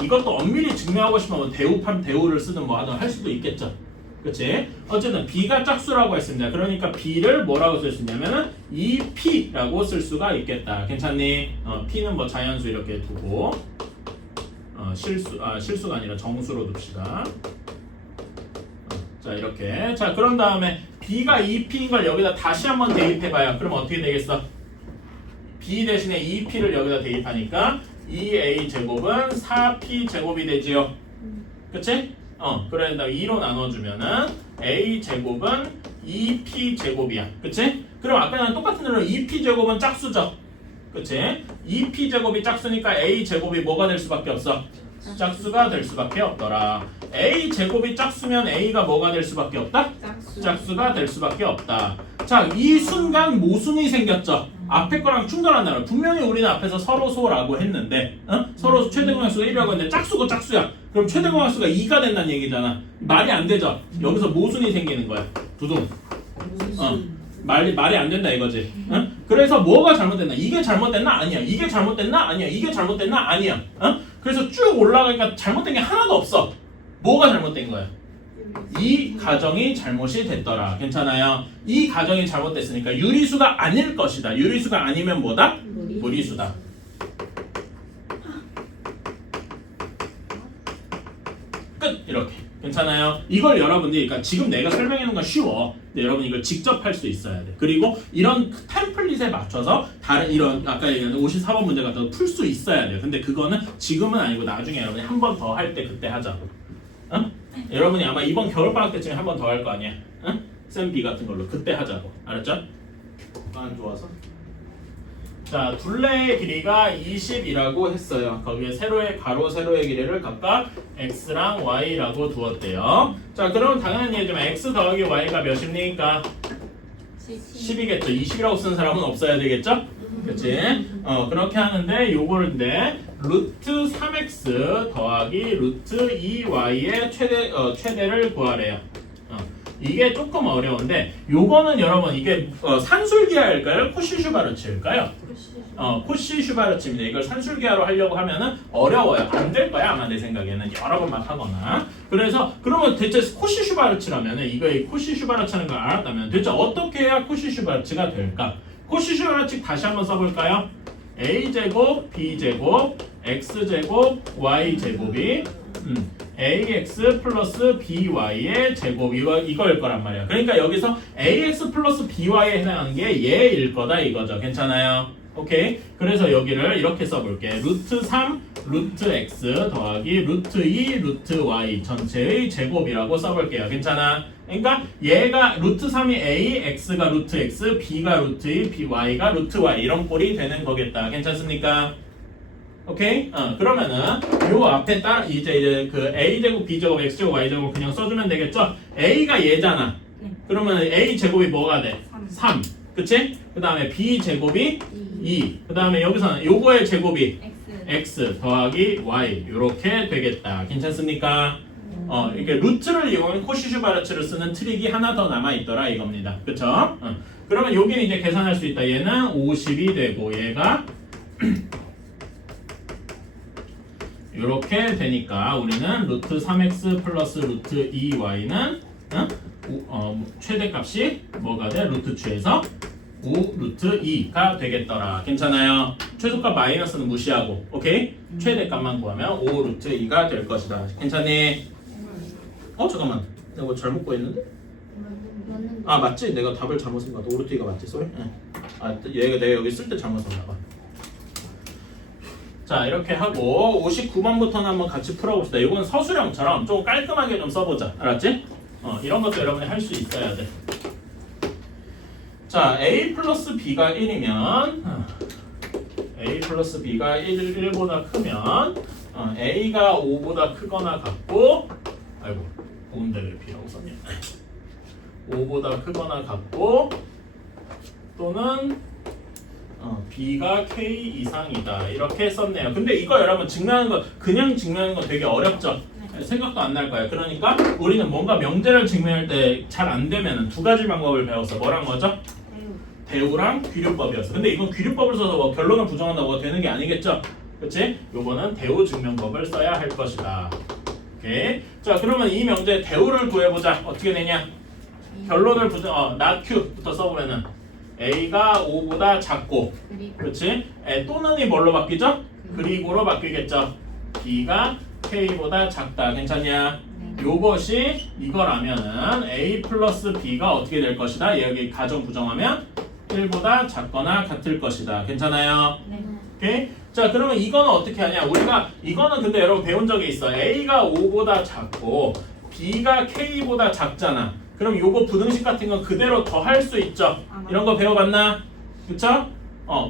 이것도 엄밀히 증명하고 싶으면 대우판 대우를 쓰든 뭐 하든 할 수도 있겠죠. 그치? 어쨌든 B가 짝수라고 했습니다. 그러니까 B를 뭐라고 쓸 수 있냐면은 2P라고 쓸 수가 있겠다. 괜찮니? P는 뭐 자연수 이렇게 두고 실수가 아니라 정수로 둡시다. 자, 이렇게. 자, 그런 다음에 B가 2P인 걸 여기다 다시 한번 대입해봐요. 그럼 어떻게 되겠어? B 대신에 2P를 여기다 대입하니까 2A 제곱은 4P 제곱이 되지요. 그치? 그래서 2로 나눠주면은 A 제곱은 2P 제곱이야. 그치? 그럼 아까랑 똑같은 대로 2P 제곱은 짝수죠. 그치? 2P 제곱이 짝수니까 A 제곱이 뭐가 될 수밖에 없어? 짝수가 될 수밖에 없더라. A 제곱이 짝수면 A가 뭐가 될 수밖에 없다? 짝수가 될 수밖에 없다. 자, 이 순간 모순이 생겼죠. 앞에 거랑 충돌한다는 거야. 분명히 우리는 앞에서 서로소라고 했는데 서로 최대공약수가 1이라고 했는데 짝수고 짝수야. 그럼 최대공약수가 2가 된다는 얘기잖아. 말이 안 되죠. 여기서 모순이 생기는 거야. 두둥. 말이 안 된다 이거지. 그래서 뭐가 잘못됐나? 이게 잘못됐나? 아니야. 이게 잘못됐나? 아니야. 이게 잘못됐나? 아니야. 그래서 쭉 올라가니까 잘못된 게 하나도 없어. 뭐가 잘못된 거야? 이 가정이 잘못이 됐더라. 괜찮아요? 이 가정이 잘못됐으니까 유리수가 아닐 것이다. 유리수가 아니면 뭐다? 무리수다. 끝! 이렇게. 괜찮아요? 이걸 여러분들이, 그러니까 지금 내가 설명해 놓은 건 쉬워. 근데 여러분 이걸 직접 할 수 있어야 돼. 그리고 이런 템플릿에 맞춰서 다른 이런 아까 얘기한 54번 문제 같은 거 풀 수 있어야 돼요. 근데 그거는 지금은 아니고 나중에 여러분이 한 번 더 할 때 그때 하자고. 여러분이 아마 이번 겨울방학 때쯤에 한 번 더 할 거 아니야? 쌤 B 같은 걸로 그때 하자고. 알았죠? 안 좋아서. 자, 둘레의 길이가 20이라고 했어요. 거기에 세로의 가로, 세로의 길이를 각각 x랑 y라고 두었대요. 자, 그러면 당연한 얘기지만 x 더하기 y가 몇입니까? 10이겠죠. 20이라고 쓰는 사람은 없어야 되겠죠? 그치? 그렇게 하는데 요거를 근데 루트 3x 더하기 루트 2y의 최대를 구하래요. 이게 조금 어려운데 요거는 여러분 이게 산술기하일까요? 코시-슈바르츠일까요? 코시-슈바르츠입니다. 이걸 산술기하로 하려고 하면은 어려워요. 안 될 거야 아마 내 생각에는 여러 번만 하거나. 그래서 그러면 대체 코시-슈바르츠라면은 이거의 코시-슈바르츠라는 걸 알았다면 대체 어떻게 해야 코시-슈바르츠가 될까? 코시-슈바르츠 다시 한번 써볼까요? a제곱, b제곱, x제곱, y제곱이 ax 플러스 by의 제곱 이거일 거란 말이야. 그러니까 여기서 ax 플러스 by에 해당하는 게 얘일 거다 이거죠. 괜찮아요? 오케이. 그래서 여기를 이렇게 써볼게. 루트 3 루트 x 더하기 루트 2 루트 y 전체의 제곱이라고 써볼게요. 괜찮아? 그러니까 얘가 루트 3이 a, x가 루트 x, b가 루트 2, y가 루트 y 이런 꼴이 되는 거겠다. 괜찮습니까? 오케이? 그러면은 요 앞에 따라 이제 그 a제곱, b제곱, x제곱, y제곱 그냥 써주면 되겠죠? a가 얘잖아. 그러면 a 제곱이 뭐가 돼? 3. 그치? 그 다음에 b제곱이 2. 그 다음에 여기서는 요거의 제곱이 x 더하기 y 요렇게 되겠다. 괜찮습니까? 이렇게 루트를 이용한 코시-슈바르츠를 쓰는 트릭이 하나 더 남아있더라 이겁니다. 그쵸? 그러면 여기는 이제 계산할 수 있다. 얘는 50이 되고 얘가 이렇게 되니까 우리는 루트 3x 플러스 루트 2y는 최대값이 뭐가 돼? 루트 추에서 5 루트 2가 되겠더라. 괜찮아요? 최소값 마이너스는 무시하고 오케이? 최대값만 구하면 5 루트 2가 될 것이다. 괜찮니? 잠깐만 내가 뭐 잘못 구했는데? 아 맞지? 내가 답을 잘못 쓴 거 같아. 5 루트 2가 맞지? 쏘리? 얘가 내가 여기 쓸 때 잘못 썼나 봐. 자 이렇게 하고 59번부터는 한번 같이 풀어봅시다. 이건 서술형처럼 좀 깔끔하게 좀 써보자. 알았지? 이런 것도 여러분이 할 수 있어야 돼. 자 a 플러스 b가 1이면 a 플러스 b가 1보다 크면 a가 5보다 크거나 같고 아이고 좋은데 왜 b라고 썼냐 5보다 크거나 같고 또는 b가 k 이상이다 이렇게 썼네요. 근데 이거 여러분 증명하는 거 그냥 증명하는 거 되게 어렵죠? 생각도 안 날 거예요. 그러니까 우리는 뭔가 명제를 증명할 때 잘 안 되면 두 가지 방법을 배웠어. 뭐란 거죠? 대우랑 귀류법이었어. 근데 이건 귀류법을 써서 뭐 결론을 부정한다고 되는 게 아니겠죠? 그치? 요거는 대우 증명법을 써야 할 것이다. 오케이. 자 그러면 이 명제 대우를 구해보자. 어떻게 되냐? 결론을 not q부터 써보면은 a가 5보다 작고 그렇지? 또는이 뭘로 바뀌죠? 그리고로 바뀌겠죠. b가 k보다 작다. 괜찮냐? 요것이 이거라면은 a 플러스 b가 어떻게 될 것이다? 여기 가정 부정하면 1보다 작거나 같을 것이다. 괜찮아요? 네. 오케이? 자 그러면 이거는 어떻게 하냐? 우리가 이거는 근데 여러분 배운 적이 있어. a가 5보다 작고 b가 k보다 작잖아. 그럼 요거 부등식 같은 건 그대로 더 할 수 있죠. 이런 거 배워봤나? 그쵸?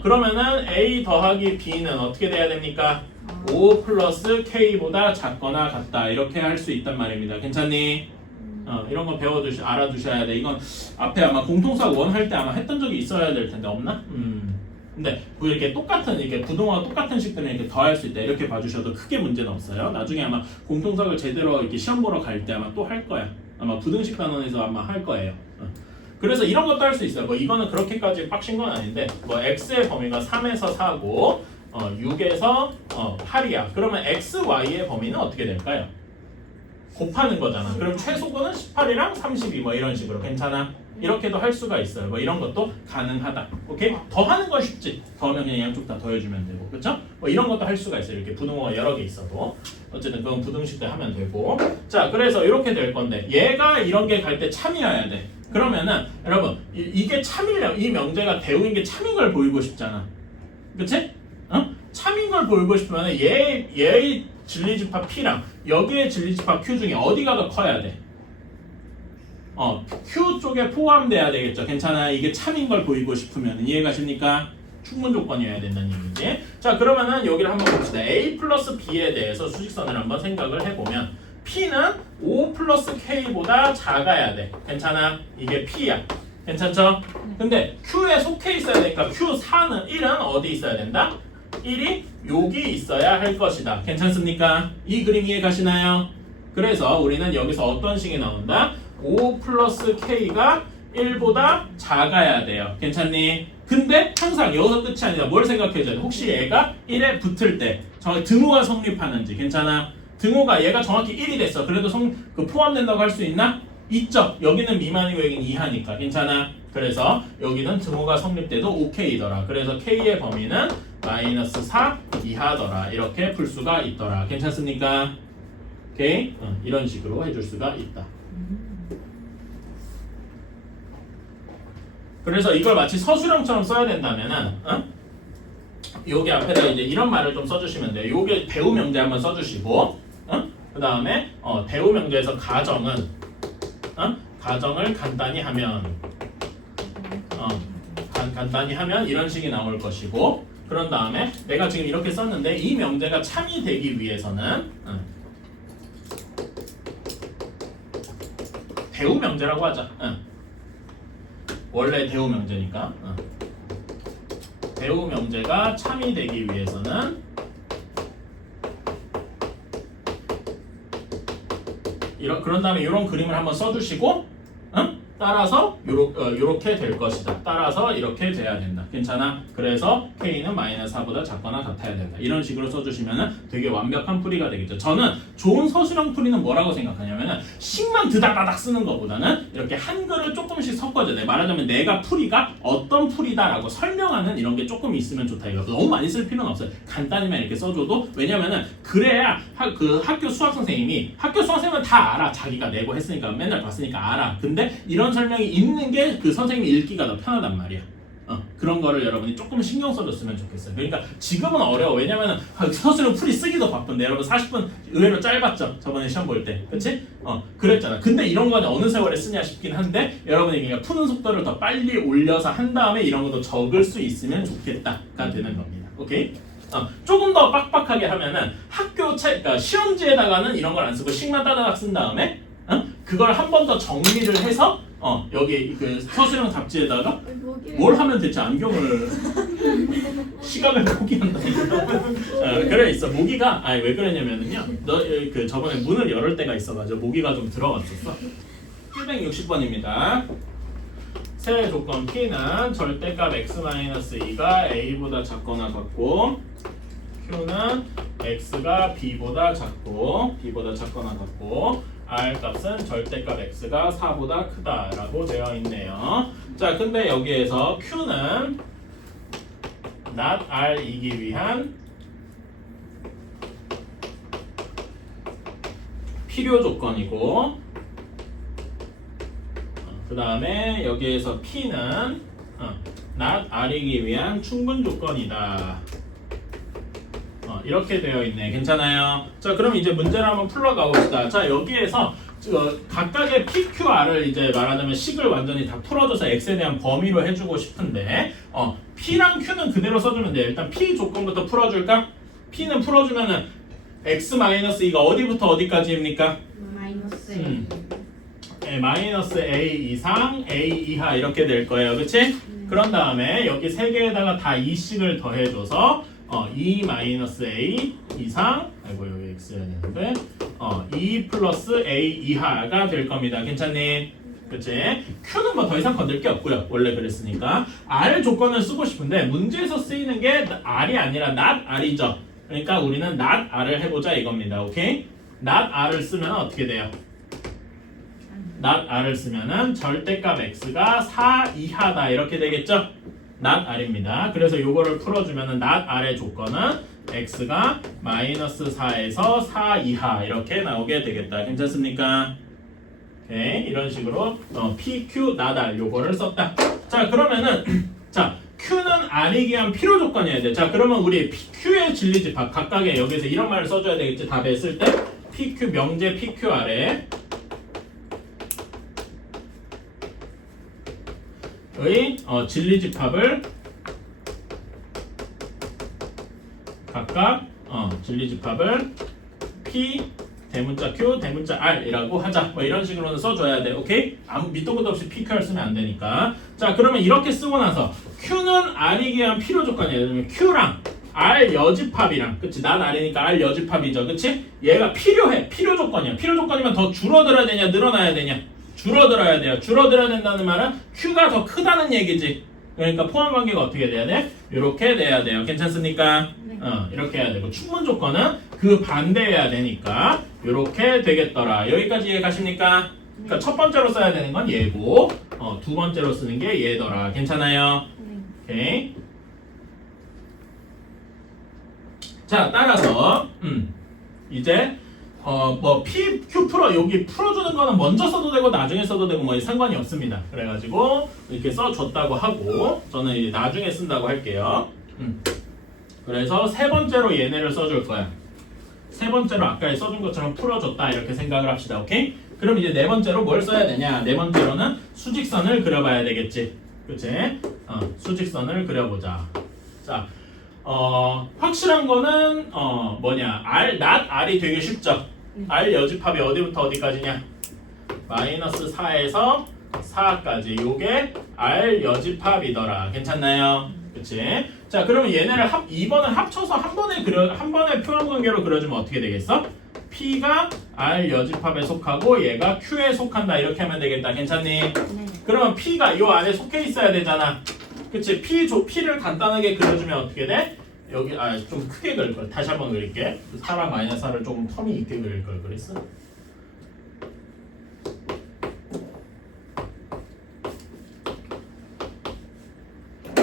그러면은 a 더하기 b는 어떻게 돼야 됩니까? 5 플러스 k보다 작거나 같다. 이렇게 할 수 있단 말입니다. 괜찮니? 이런 거 알아두셔야 돼. 이건 앞에 아마 공통수학 1 할 때 아마 했던 적이 있어야 될 텐데 없나? 근데 뭐 이렇게 똑같은 이렇게 부동하고 똑같은 식들은 이렇게 더 할 수 있다. 이렇게 봐주셔도 크게 문제는 없어요. 나중에 아마 공통수학을 제대로 이렇게 시험 보러 갈 때 아마 또 할 거야. 아마 부등식 단원에서 아마 할 거예요. 그래서 이런 것도 할 수 있어요. 뭐 이거는 그렇게까지 빡신 건 아닌데 뭐 x의 범위가 3에서 4고 6에서 8이야. 그러면 x, y의 범위는 어떻게 될까요? 곱하는 거잖아. 그럼 최소거는 18이랑 32 뭐 이런 식으로 괜찮아? 이렇게도 할 수가 있어요. 뭐 이런 것도 가능하다. 오케이? 더 하는 건 쉽지. 더하면 그냥 양쪽 다 더해주면 되고, 그렇죠? 뭐 이런 것도 할 수가 있어요. 이렇게 부등호가 여러 개 있어도 어쨌든 그건 부등식 때 하면 되고. 자, 그래서 이렇게 될 건데 얘가 이런 게 갈 때 참이어야 돼. 그러면은 여러분 이게 참이려 이 명제가 대우인 게 참인 걸 보이고 싶잖아. 그치? 참인 걸 보이고 싶으면 얘의 진리집합 P랑 여기의 진리집합 Q 중에 어디가 더 커야 돼? Q 쪽에 포함돼야 되겠죠. 괜찮아요. 이게 참인 걸 보이고 싶으면 이해가십니까? 충분 조건이어야 된다는 얘기지. 자, 그러면은 여기를 한번 봅시다. A 플러스 B에 대해서 수직선을 한번 생각을 해보면 P는 O 플러스 K보다 작아야 돼. 괜찮아? 이게 P야. 괜찮죠? 근데 Q에 속해 있어야 되니까 Q4는 1은 어디 있어야 된다? 1이 여기 있어야 할 것이다. 괜찮습니까? 이 그림 이해 가시나요? 그래서 우리는 여기서 어떤 식이 나온다? O 플러스 K가 1보다 작아야 돼요. 괜찮니? 근데 항상 여기서 끝이 아니라 뭘 생각해줘야 돼? 혹시 얘가 1에 붙을 때 정확히 등호가 성립하는지. 괜찮아? 등호가 얘가 정확히 1이 됐어. 그래도 포함된다고 할 수 있나? 있죠. 여기는 미만이고 여기는 이하니까. 괜찮아? 그래서 여기는 등호가 성립돼도 OK더라. 그래서 K의 범위는 마이너스 4 이하더라. 이렇게 풀 수가 있더라. 괜찮습니까? 오케이? 이런 식으로 해줄 수가 있다. 그래서 이걸 마치 서술형처럼 써야 된다면은 여기 앞에다 이제 이런 말을 좀 써주시면 돼요. 요게 대우 명제 한번 써주시고 그 다음에 대우 명제에서 가정은 가정을 간단히 하면 간단히 하면 이런 식이 나올 것이고 그런 다음에 내가 지금 이렇게 썼는데 이 명제가 참이 되기 위해서는 대우 명제라고 하자. 원래 대우 명제니까 대우 명제가 참이 되기 위해서는 그런 다음에 이런 그림을 한번 써주시고 따라서 요렇게 될 것이다. 따라서 이렇게 돼야 된다. 괜찮아? 그래서 K는 마이너스 4보다 작거나 같아야 된다. 이런 식으로 써주시면 되게 완벽한 풀이가 되겠죠. 저는 좋은 서술형 풀이는 뭐라고 생각하냐면 식만 드다다닥 쓰는 것보다는 이렇게 한글을 조금씩 섞어줘야 돼. 말하자면 내가 풀이가 어떤 풀이다라고 설명하는 이런 게 조금 있으면 좋다. 이거 너무 많이 쓸 필요는 없어요. 간단히만 이렇게 써줘도 왜냐면은 그래야 학교 수학 선생님은 다 알아. 자기가 내고 했으니까 맨날 봤으니까 알아. 근데 이런 설명이 있는 게 그 선생님이 읽기가 더 편하단 말이야. 그런 거를 여러분이 조금 신경 써줬으면 좋겠어요. 그러니까 지금은 어려워. 왜냐면은 서술형 풀이 쓰기도 바쁜데 여러분 40분 의외로 짧았죠. 저번에 시험 볼 때. 그치? 그랬잖아. 근데 이런 거는 어느 세월에 쓰냐 싶긴 한데 여러분이 그냥 푸는 속도를 더 빨리 올려서 한 다음에 이런 것도 적을 수 있으면 좋겠다가 되는 겁니다. 오케이? 조금 더 빡빡하게 하면은 그러니까 시험지에다가는 이런 걸 안 쓰고 식만 따다닥 쓴 다음에 그걸 한 번 더 정리를 해서 여기 그 서술형 잡지에다가 뭘 하면 대체 안경을 시각을 포기한다. 그래 있어. 모기가 왜 그랬냐면은요. 너 그 저번에 문을 열을 때가 있어가지고 모기가 좀 들어갔었어. 760번입니다. 세 조건 P는 절대값 x-2가 a보다 작거나 같고 Q는 x가 b보다 작거나 같고 R 값은 절대값 x가 4보다 크다라고 되어 있네요. 자, 근데 여기에서 Q는 not R이기 위한 필요 조건이고 그 다음에 여기에서 P는 not R이기 위한 충분 조건이다. 이렇게 되어 있네. 괜찮아요? 자, 그럼 이제 문제를 한번 풀러가 봅시다. 자, 여기에서 각각의 PQR을 이제 말하자면 식을 완전히 다 풀어줘서 X에 대한 범위로 해주고 싶은데 P랑 Q는 그대로 써주면 돼요. 일단 P 조건부터 풀어줄까? P는 풀어주면은 X-2가 어디부터 어디까지입니까? 마이너스 마이너스 A 이상, A 이하 이렇게 될 거예요. 그치? 그런 다음에 여기 세 개에다가 다 2씩을 더해줘서 2 마이너스 A 이상 여기 X야 되는데 2 플러스 A 이하가 될 겁니다. 괜찮니? 그치? Q는 뭐 더 이상 건들 게 없고요. 원래 그랬으니까. R 조건을 쓰고 싶은데 문제에서 쓰이는 게 R이 아니라 not R이죠. 그러니까 우리는 not R을 해보자 이겁니다. 오케이? not R을 쓰면 어떻게 돼요? not R을 쓰면은 절대값 X가 4 이하다 이렇게 되겠죠? not R입니다. 그래서 요거를 풀어주면은 not R의 조건은 X가 마이너스 4에서 4 이하 이렇게 나오게 되겠다. 괜찮습니까? 오케이, 이런 식으로 PQ not R 요거를 썼다. 자 그러면은 자 Q는 R이기 위한 필요 조건이어야 돼. 자 그러면 우리 PQ의 진리집합 각각의 여기서 이런 말을 써줘야 되겠지. 답에 쓸 때 PQ 명제 PQR의 진리집합을 각각 진리집합을 P 대문자 Q 대문자 R이라고 하자. 뭐 이런 식으로는 써줘야 돼. 오케이? 아무 밑도 끝도 없이 PQR 쓰면 안 되니까. 자 그러면 이렇게 쓰고 나서 Q는 R이기 위한 필요 조건이에요. Q랑 R 여집합이랑 그치? 난 R이니까 R 여집합이죠. 그치? 얘가 필요해. 필요 조건이야. 필요 조건이면 더 줄어들어야 되냐 늘어나야 되냐? 줄어들어야 돼요. 줄어들어야 된다는 말은 Q가 더 크다는 얘기지. 그러니까 포함 관계가 어떻게 돼야 돼? 이렇게 돼야 돼요. 괜찮습니까? 네. 이렇게 해야 되고 충분 조건은 그 반대해야 되니까 이렇게 되겠더라. 여기까지 이해 가십니까? 그러니까 첫 번째로 써야 되는 건 얘고 두 번째로 쓰는 게 얘더라. 괜찮아요? 네. 오케이. 자 따라서 이제 뭐 P, Q 풀어 여기 풀어주는 거는 먼저 써도 되고 나중에 써도 되고 뭐 상관이 없습니다. 그래가지고 이렇게 써줬다고 하고 저는 이제 나중에 쓴다고 할게요. 그래서 세 번째로 얘네를 써줄 거야. 세 번째로 아까 써준 것처럼 풀어줬다 이렇게 생각을 합시다. 오케이? 그럼 이제 네 번째로 뭘 써야 되냐? 네 번째로는 수직선을 그려봐야 되겠지. 그치? 수직선을 그려보자. 자, 확실한 거는 뭐냐? R, not R이 되게 쉽죠. R 여집합이 어디부터 어디까지냐? 마이너스 4에서 4까지. 요게 R 여집합이더라. 괜찮나요? 그치? 자, 그러면 얘네를 2번을 합쳐서 한 번에 표현 관계로 그려주면 어떻게 되겠어? P가 R 여집합에 속하고 얘가 Q에 속한다. 이렇게 하면 되겠다. 괜찮니? 네. 그러면 P가 요 안에 속해 있어야 되잖아. 그치? P를 간단하게 그려주면 어떻게 돼? 여기 좀 크게 그릴 걸. 다시 한번 그릴게. 4랑 마이너스 4를 조금 텀이 있게 그릴 걸 그랬어.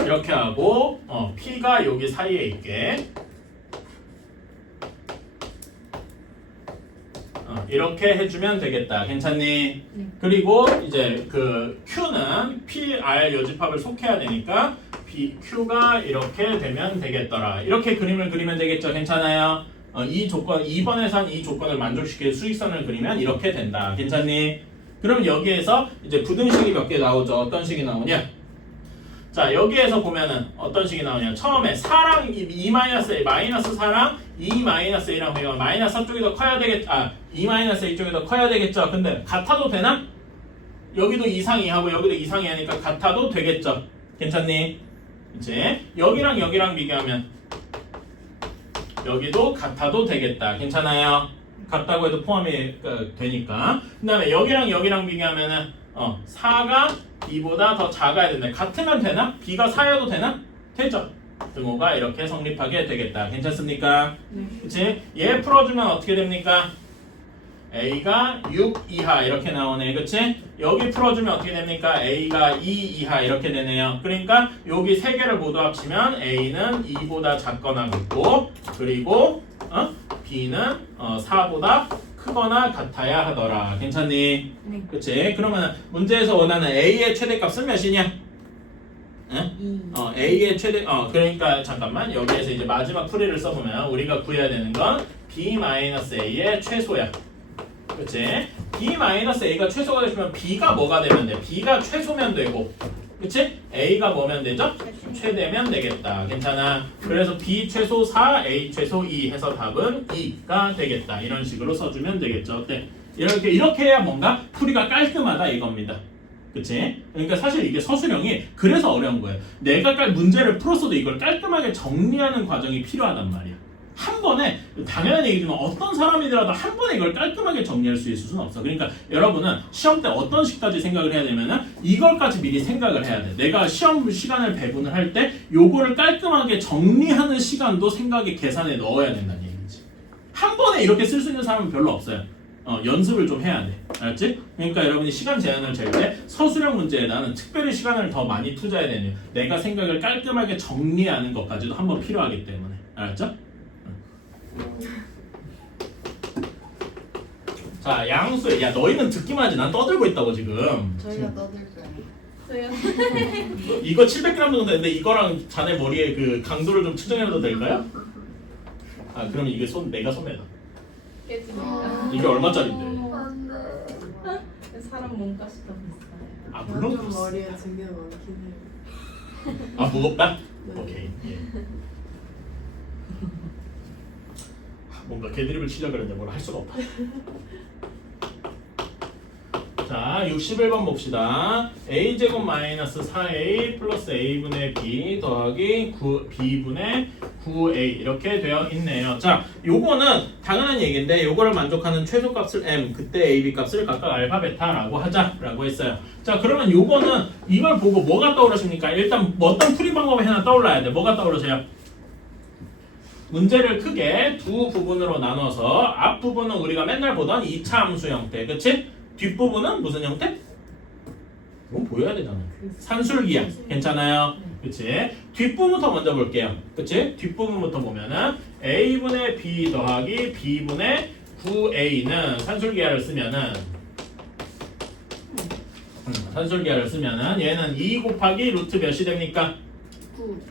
이렇게 하고 P가 여기 사이에 있게 이렇게 해주면 되겠다. 괜찮니? 네. 그리고 이제 그 Q는 PR 여집합을 속해야 되니까 Q가 이렇게 되면 되겠더라. 이렇게 그림을 그리면 되겠죠. 괜찮아요? 이 조건 2번에서 한 이 조건을 만족시킬 수직선을 그리면 이렇게 된다. 괜찮니? 그럼 여기에서 이제 부등식이 몇 개 나오죠. 어떤 식이 나오냐? 자 여기에서 보면은 어떤 식이 나오냐? 처음에 4랑 2-a 마이너스 4랑 2-a랑 보면 마이너스 4 쪽이 더 커야 되겠 2-a 쪽이 더 커야 되겠죠. 근데 같아도 되나? 여기도 이상 이하고 여기도 이상 이하니까 같아도 되겠죠. 괜찮니? 이제 여기랑 비교하면 여기도 같아도 되겠다. 괜찮아요? 같다고 해도 포함이 되니까. 그 다음에 여기랑 비교하면은 4가 B보다 더 작아야 된다. 같으면 되나? B가 4여도 되나? 되죠. 등호가 이렇게 성립하게 되겠다. 괜찮습니까? 네. 그치? 얘 풀어주면 어떻게 됩니까? A가 6 이하 이렇게 나오네. 그치? 여기 풀어주면 어떻게 됩니까? A가 2 이하 이렇게 되네요. 그러니까 여기 세 개를 모두 합치면 A는 2보다 작거나 같고 그리고 B는 4보다 크거나 같아야 하더라. 괜찮니? 네. 그치? 그러면 문제에서 원하는 A의 최대값은 몇이냐? 응? A의 최대 그러니까 잠깐만 여기에서 이제 마지막 풀이를 써보면 우리가 구해야 되는 건 B-A의 최소야. 그치? B-A가 최소가 되시면 B가 뭐가 되면 돼? B가 최소면 되고 그치? A가 뭐면 되죠? 최대면 되겠다. 괜찮아? 그래서 B 최소 4, A 최소 2 해서 답은 2가 되겠다. 이런 식으로 써주면 되겠죠. 어때? 이렇게 해야 뭔가 풀이가 깔끔하다 이겁니다. 그치? 그러니까 사실 이게 서술형이 그래서 어려운 거예요. 내가 문제를 풀었어도 이걸 깔끔하게 정리하는 과정이 필요하단 말이야. 한 번에 당연한 얘기지만 어떤 사람이더라도 한 번에 이걸 깔끔하게 정리할 수 있을 수는 없어. 그러니까 여러분은 시험 때 어떤 식까지 생각을 해야 되면은 이걸까지 미리 생각을 해야 돼. 내가 시험 시간을 배분을 할 때 요거를 깔끔하게 정리하는 시간도 생각에 계산에 넣어야 된다는 얘기지. 한 번에 이렇게 쓸 수 있는 사람은 별로 없어요. 연습을 좀 해야 돼. 알았지? 그러니까 여러분이 시간 제한을 잴 때 서술형 문제에 나는 특별히 시간을 더 많이 투자해야 되는 이유. 내가 생각을 깔끔하게 정리하는 것까지도 한번 필요하기 때문에. 알았죠? 자, 양수에 야 너희는 듣기만 하지 난 떠들고 있다고 지금. 저희가 떠들 거예요. 저요? 이거 700g 정도 되는데 이거랑 자네 머리에 그 강도를 좀 측정해도 될까요? 아 그럼 이게 내가 손해다. 깨지니까. 이게 얼마짜린데? 사람 몸값이 더 비싸요. 아 물론 좀 그렇습니다. 머리에 되게 많긴 해요. 아 무겁다? 네. 오케이. 예. 뭔가 개드립을 치려고 그랬는데 뭘 할 수가 없다. 자, 61번 봅시다. a제곱 마이너스 4a 플러스 a분의 b 더하기 b분의 9a 이렇게 되어 있네요. 자, 요거는 당연한 얘기인데 요거를 만족하는 최소값을 m, 그때 a, b 값을 각각 알파, 베타라고 하자라고 했어요. 자, 그러면 요거는 이걸 보고 뭐가 떠오르십니까? 일단 어떤 풀이 방법이 하나 떠올라야 돼. 뭐가 떠오르세요? 문제를 크게 두 부분으로 나눠서 앞부분은 우리가 맨날 보던 2차 함수 형태, 그치? 뒷부분은 무슨 형태? 이건 보여야 되잖아. 산술기야. 괜찮아요? 그치? 뒷부분부터 먼저 볼게요. 그치? 뒷부분부터 보면은 a분의 b 더하기 b분의 9a는 산술기하를 쓰면은 산술기하를 쓰면은 얘는 2 곱하기 루트 몇이 됩니까?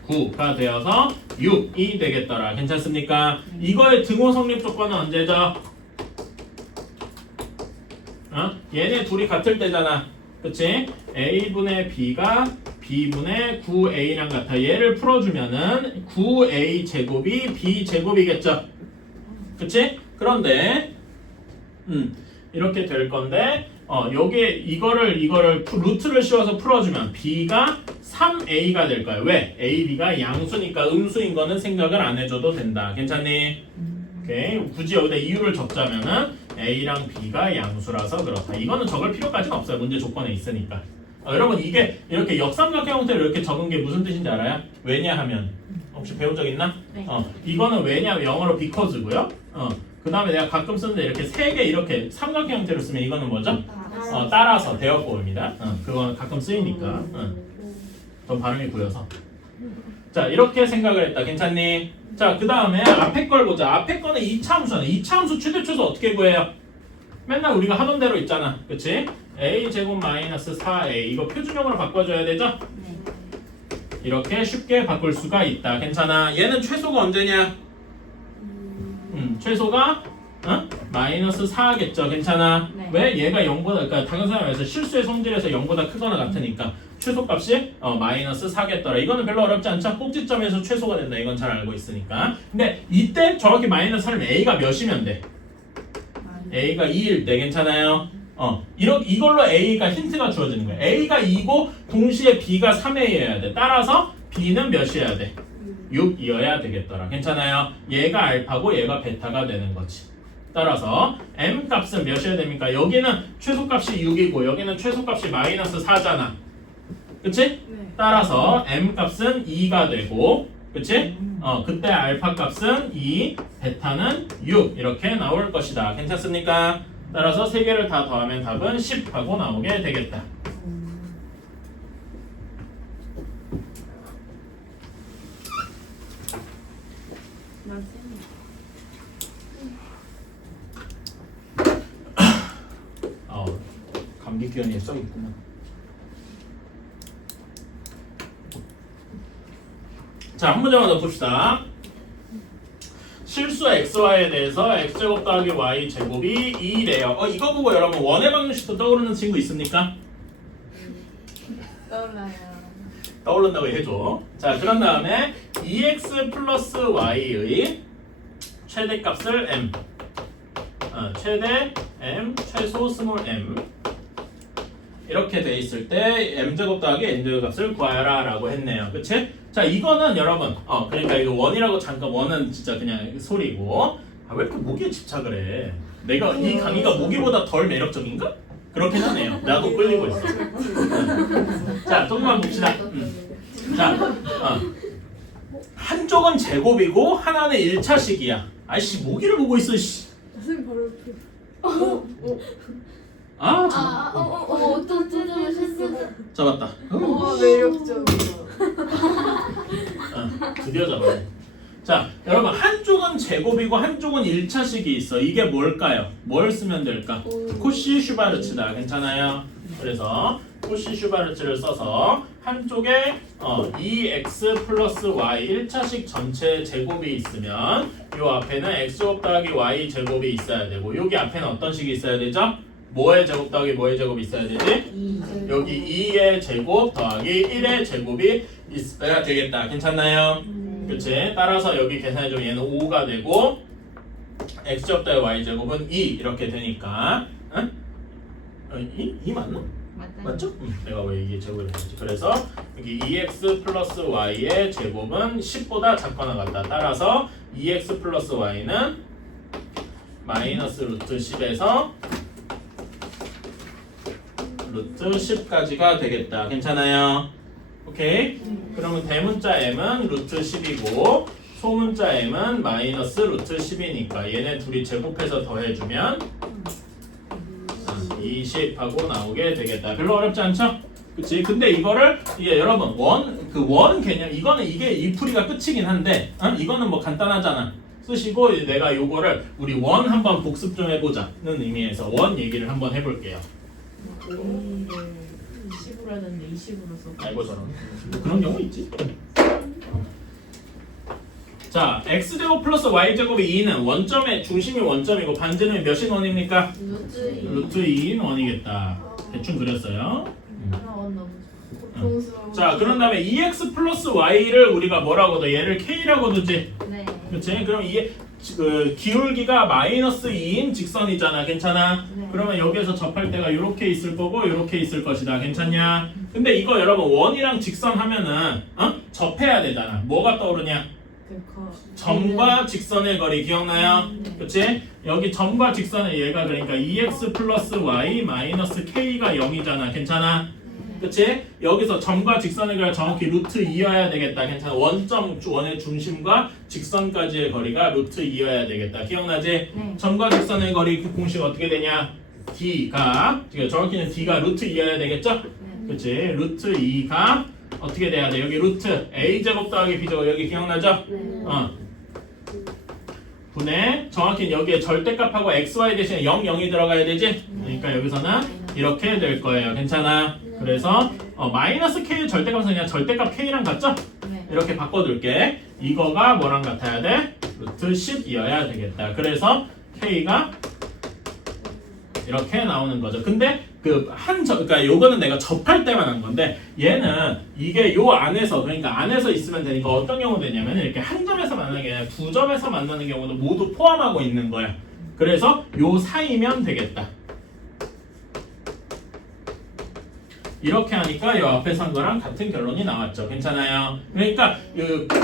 9가 되어서 6이 되겠더라. 괜찮습니까? 이거의 등호 성립 조건은 언제죠? 얘네 둘이 같을 때잖아. 그치? a분의 b가 b분의 9a랑 같아. 얘를 풀어주면은 9a 제곱이 b 제곱이겠죠? 그치? 그런데 이렇게 될 건데 여기에 이거를 루트를 씌워서 풀어주면 b가 3a가 될 거야. 왜? a, b가 양수니까 음수인 거는 생각을 안 해줘도 된다. 괜찮니? 오케이. 굳이 여기다 이유를 적자면은 a랑 b가 양수라서 그렇다. 이거는 적을 필요까지는 없어요. 문제 조건에 있으니까. 여러분 이게 이렇게 역삼각형 형태로 이렇게 적은 게 무슨 뜻인지 알아요? 왜냐하면 혹시 배운 적 있나? 네. 이거는 왜냐면 영어로 because고요. 그 다음에 내가 가끔 쓰는데 이렇게 세 개 이렇게 삼각형 형태로 쓰면 이거는 뭐죠? 따라서 대역보입니다. 그건 가끔 쓰이니까. 좀 발음이 구려서. 자 이렇게 생각을 했다. 괜찮니? 자 그 다음에 앞에 걸 보자. 앞에 거는 2차 함수네. 2차 함수 최대 최소 어떻게 구해요? 맨날 우리가 하던 대로 있잖아. 그치? a 제곱 마이너스 4a 이거 표준형으로 바꿔줘야 되죠? 이렇게 쉽게 바꿀 수가 있다. 괜찮아. 얘는 최소가 언제냐? 최소가 마이너스 4겠죠. 괜찮아. 네. 왜? 얘가 0보다 그러니까 당연사람에서 실수의 성질에서 0보다 크거나 같으니까 최소값이 마이너스 4겠더라. 이거는 별로 어렵지 않죠? 꼭지점에서 최소가 된다. 이건 잘 알고 있으니까. 근데 이때 정확히 마이너스 4면 a가 몇이면 돼? a가 2일 때. 괜찮아요? 이걸로 a가 힌트가 주어지는 거야. a가 2고 동시에 b가 3a여야 돼. 따라서 b는 몇이어야 돼? 6이어야 되겠더라. 괜찮아요? 얘가 알파고 얘가 베타가 되는 거지. 따라서 m 값은 몇이어야 됩니까? 여기는 최소값이 6이고 여기는 최소값이 마이너스 4잖아. 그치? 네. 따라서 m 값은 2가 되고 그치? 그때 알파 값은 2, 베타는 6 이렇게 나올 것이다. 괜찮습니까? 따라서 세 개를 다 더하면 답은 10 하고 나오게 되겠다. 감기 기운이 썩 있구만. 자, 한 문제만 더 봅시다. 실수 xy에 대해서 x제곱 더하기 y제곱이 2래요. 이거 보고 여러분 원의 방정식도 떠오르는 친구 있습니까? 떠올라요. 떠오른다고 해줘. 자, 그런 다음에 2x 플러스 y의 최대값을 m 최대 m 최소 스몰 m 이렇게 돼 있을 때 m제곱 더하기 n제곱 값을 구하여라 라고 했네요. 그치? 자 이거는 여러분 그러니까 이거 원이라고 잠깐 원은 진짜 그냥 소리고 왜 이렇게 모기에 집착을 해? 내가 이 강의가 모기보다 덜 매력적인가? 그렇긴 하네요. 나도 끌리고 있어. 자 조금만 봅시다. 자 한쪽은 제곱이고 하나는 1차식이야. 아이씨 모기를 보고 있어. 씨. 선생님 바로 잡았다. 어떤 뜯으셨어? 잡았다. 와 매력적이야. 드디어 잡았네. 자, 여러분 한쪽은 제곱이고 한쪽은 1차식이 있어. 이게 뭘까요? 뭘 쓰면 될까? 코시 슈바르츠다. 괜찮아요? 그래서 코시 슈바르츠를 써서 한쪽에 2x 플러스 y 1차식 전체 제곱이 있으면 요 앞에는 x제곱 더하기 y 제곱이 있어야 되고 여기 앞에는 어떤 식이 있어야 되죠? 뭐의 제곱 더하기 뭐의 제곱이 있어야 되지? 여기 2의 제곱 더하기 1의 제곱이 있어야 되겠다. 괜찮나요? 그치? 따라서 여기 계산해주면 얘는 5가 되고 x제곱 더하기 y제곱은 2 이렇게 되니까 응? 2 맞나? 맞죠? 내가 왜 이게 제곱을 했지? 그래서 여기 2x 플러스 y의 제곱은 10보다 작거나 같다. 따라서 2x 플러스 y는 마이너스 루트 10에서 루트 10까지가 되겠다. 괜찮아요? 오케이? 그러면 대문자 m은 루트 10이고 소문자 m은 마이너스 루트 10이니까 얘네 둘이 제곱해서 더해주면 20 하고 나오게 되겠다. 별로 어렵지 않죠? 그치? 근데 이거를 이게 여러분 원 개념 이거는 이게 이 풀이가 끝이긴 한데 이거는 뭐 간단하잖아. 쓰시고 내가 요거를 우리 원 한번 복습 좀 해보자는 의미에서 원 얘기를 한번 해볼게요. 10으로 하는데 20으로 써. 아이고 저런 그런 경우 있지. 자 x제곱 플러스 y제곱이 2는 원점의 중심이 원점이고 반지름이 몇인 원입니까? 루트 2인 원이겠다. 대충 그렸어요. 하나 원 너무 고통스러워. 자 그런 다음에 2x 플러스 y를 우리가 뭐라고 둬? 얘를 k라고 두지. 네. 그렇지? 그럼 이 기울기가 마이너스 2인 직선이잖아. 괜찮아? 네. 그러면 여기에서 접할 때가 이렇게 있을 거고 이렇게 있을 것이다. 괜찮냐? 근데 이거 여러분 원이랑 직선 하면은 접해야 되잖아. 뭐가 떠오르냐? 점과 직선의 거리 기억나요? 그치? 여기 점과 직선의 얘가 그러니까 2x 플러스 y 마이너스 k가 0이잖아. 괜찮아? 그치? 여기서 점과 직선의 거리가 정확히 루트 2여야 되겠다. 괜찮아? 원의 중심과 직선까지의 거리가 루트 2여야 되겠다. 기억나지? 네. 점과 직선의 거리 그 공식 어떻게 되냐? d가 정확히는 d가 루트 2여야 되겠죠? 그치? 루트 2가 어떻게 돼야 돼? 여기 루트 a제곱 더하기 b제곱 여기 기억나죠? 분의 정확히 여기에 절대값하고 xy 대신에 0, 0이 들어가야 되지? 그러니까 여기서는 이렇게 될 거예요. 괜찮아? 그래서 마이너스 k의 절대값은 그냥 절대값 k랑 같죠? 네. 이렇게 바꿔둘게. 이거가 뭐랑 같아야 돼? 루트 10이어야 되겠다. 그래서 k가 이렇게 나오는 거죠. 근데 그러니까 요거는 내가 접할 때만 한 건데 얘는 이게 요 안에서 그러니까 안에서 있으면 되니까 어떤 경우 되냐면 이렇게 한 점에서 만나는 게 아니라 두 점에서 만나는 경우도 모두 포함하고 있는 거야. 그래서 요 사이면 되겠다. 이렇게 하니까 요 앞에 산 거랑 같은 결론이 나왔죠. 괜찮아요? 그러니까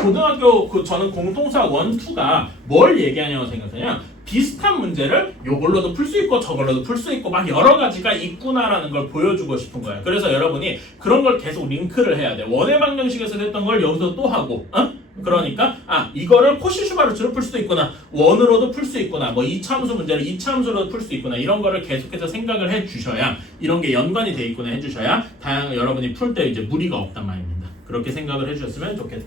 고등학교 저는 공통사 1, 2가 뭘 얘기하냐고 생각하냐 비슷한 문제를 요걸로도 풀 수 있고 저걸로도 풀 수 있고 막 여러 가지가 있구나라는 걸 보여주고 싶은 거야. 그래서 여러분이 그런 걸 계속 링크를 해야 돼. 원의 방정식에서 했던 걸 여기서 또 하고 그러니까 이거를 코시 슈바르츠로 풀 수도 있구나. 원으로도 풀 수 있구나. 뭐 이차함수 문제를 이차함수로도 풀 수 있구나. 이런 거를 계속해서 생각을 해 주셔야 이런 게 연관이 돼 있구나 해 주셔야 다양한 여러분이 풀 때 이제 무리가 없단 말입니다. 그렇게 생각을 해 주셨으면 좋겠다.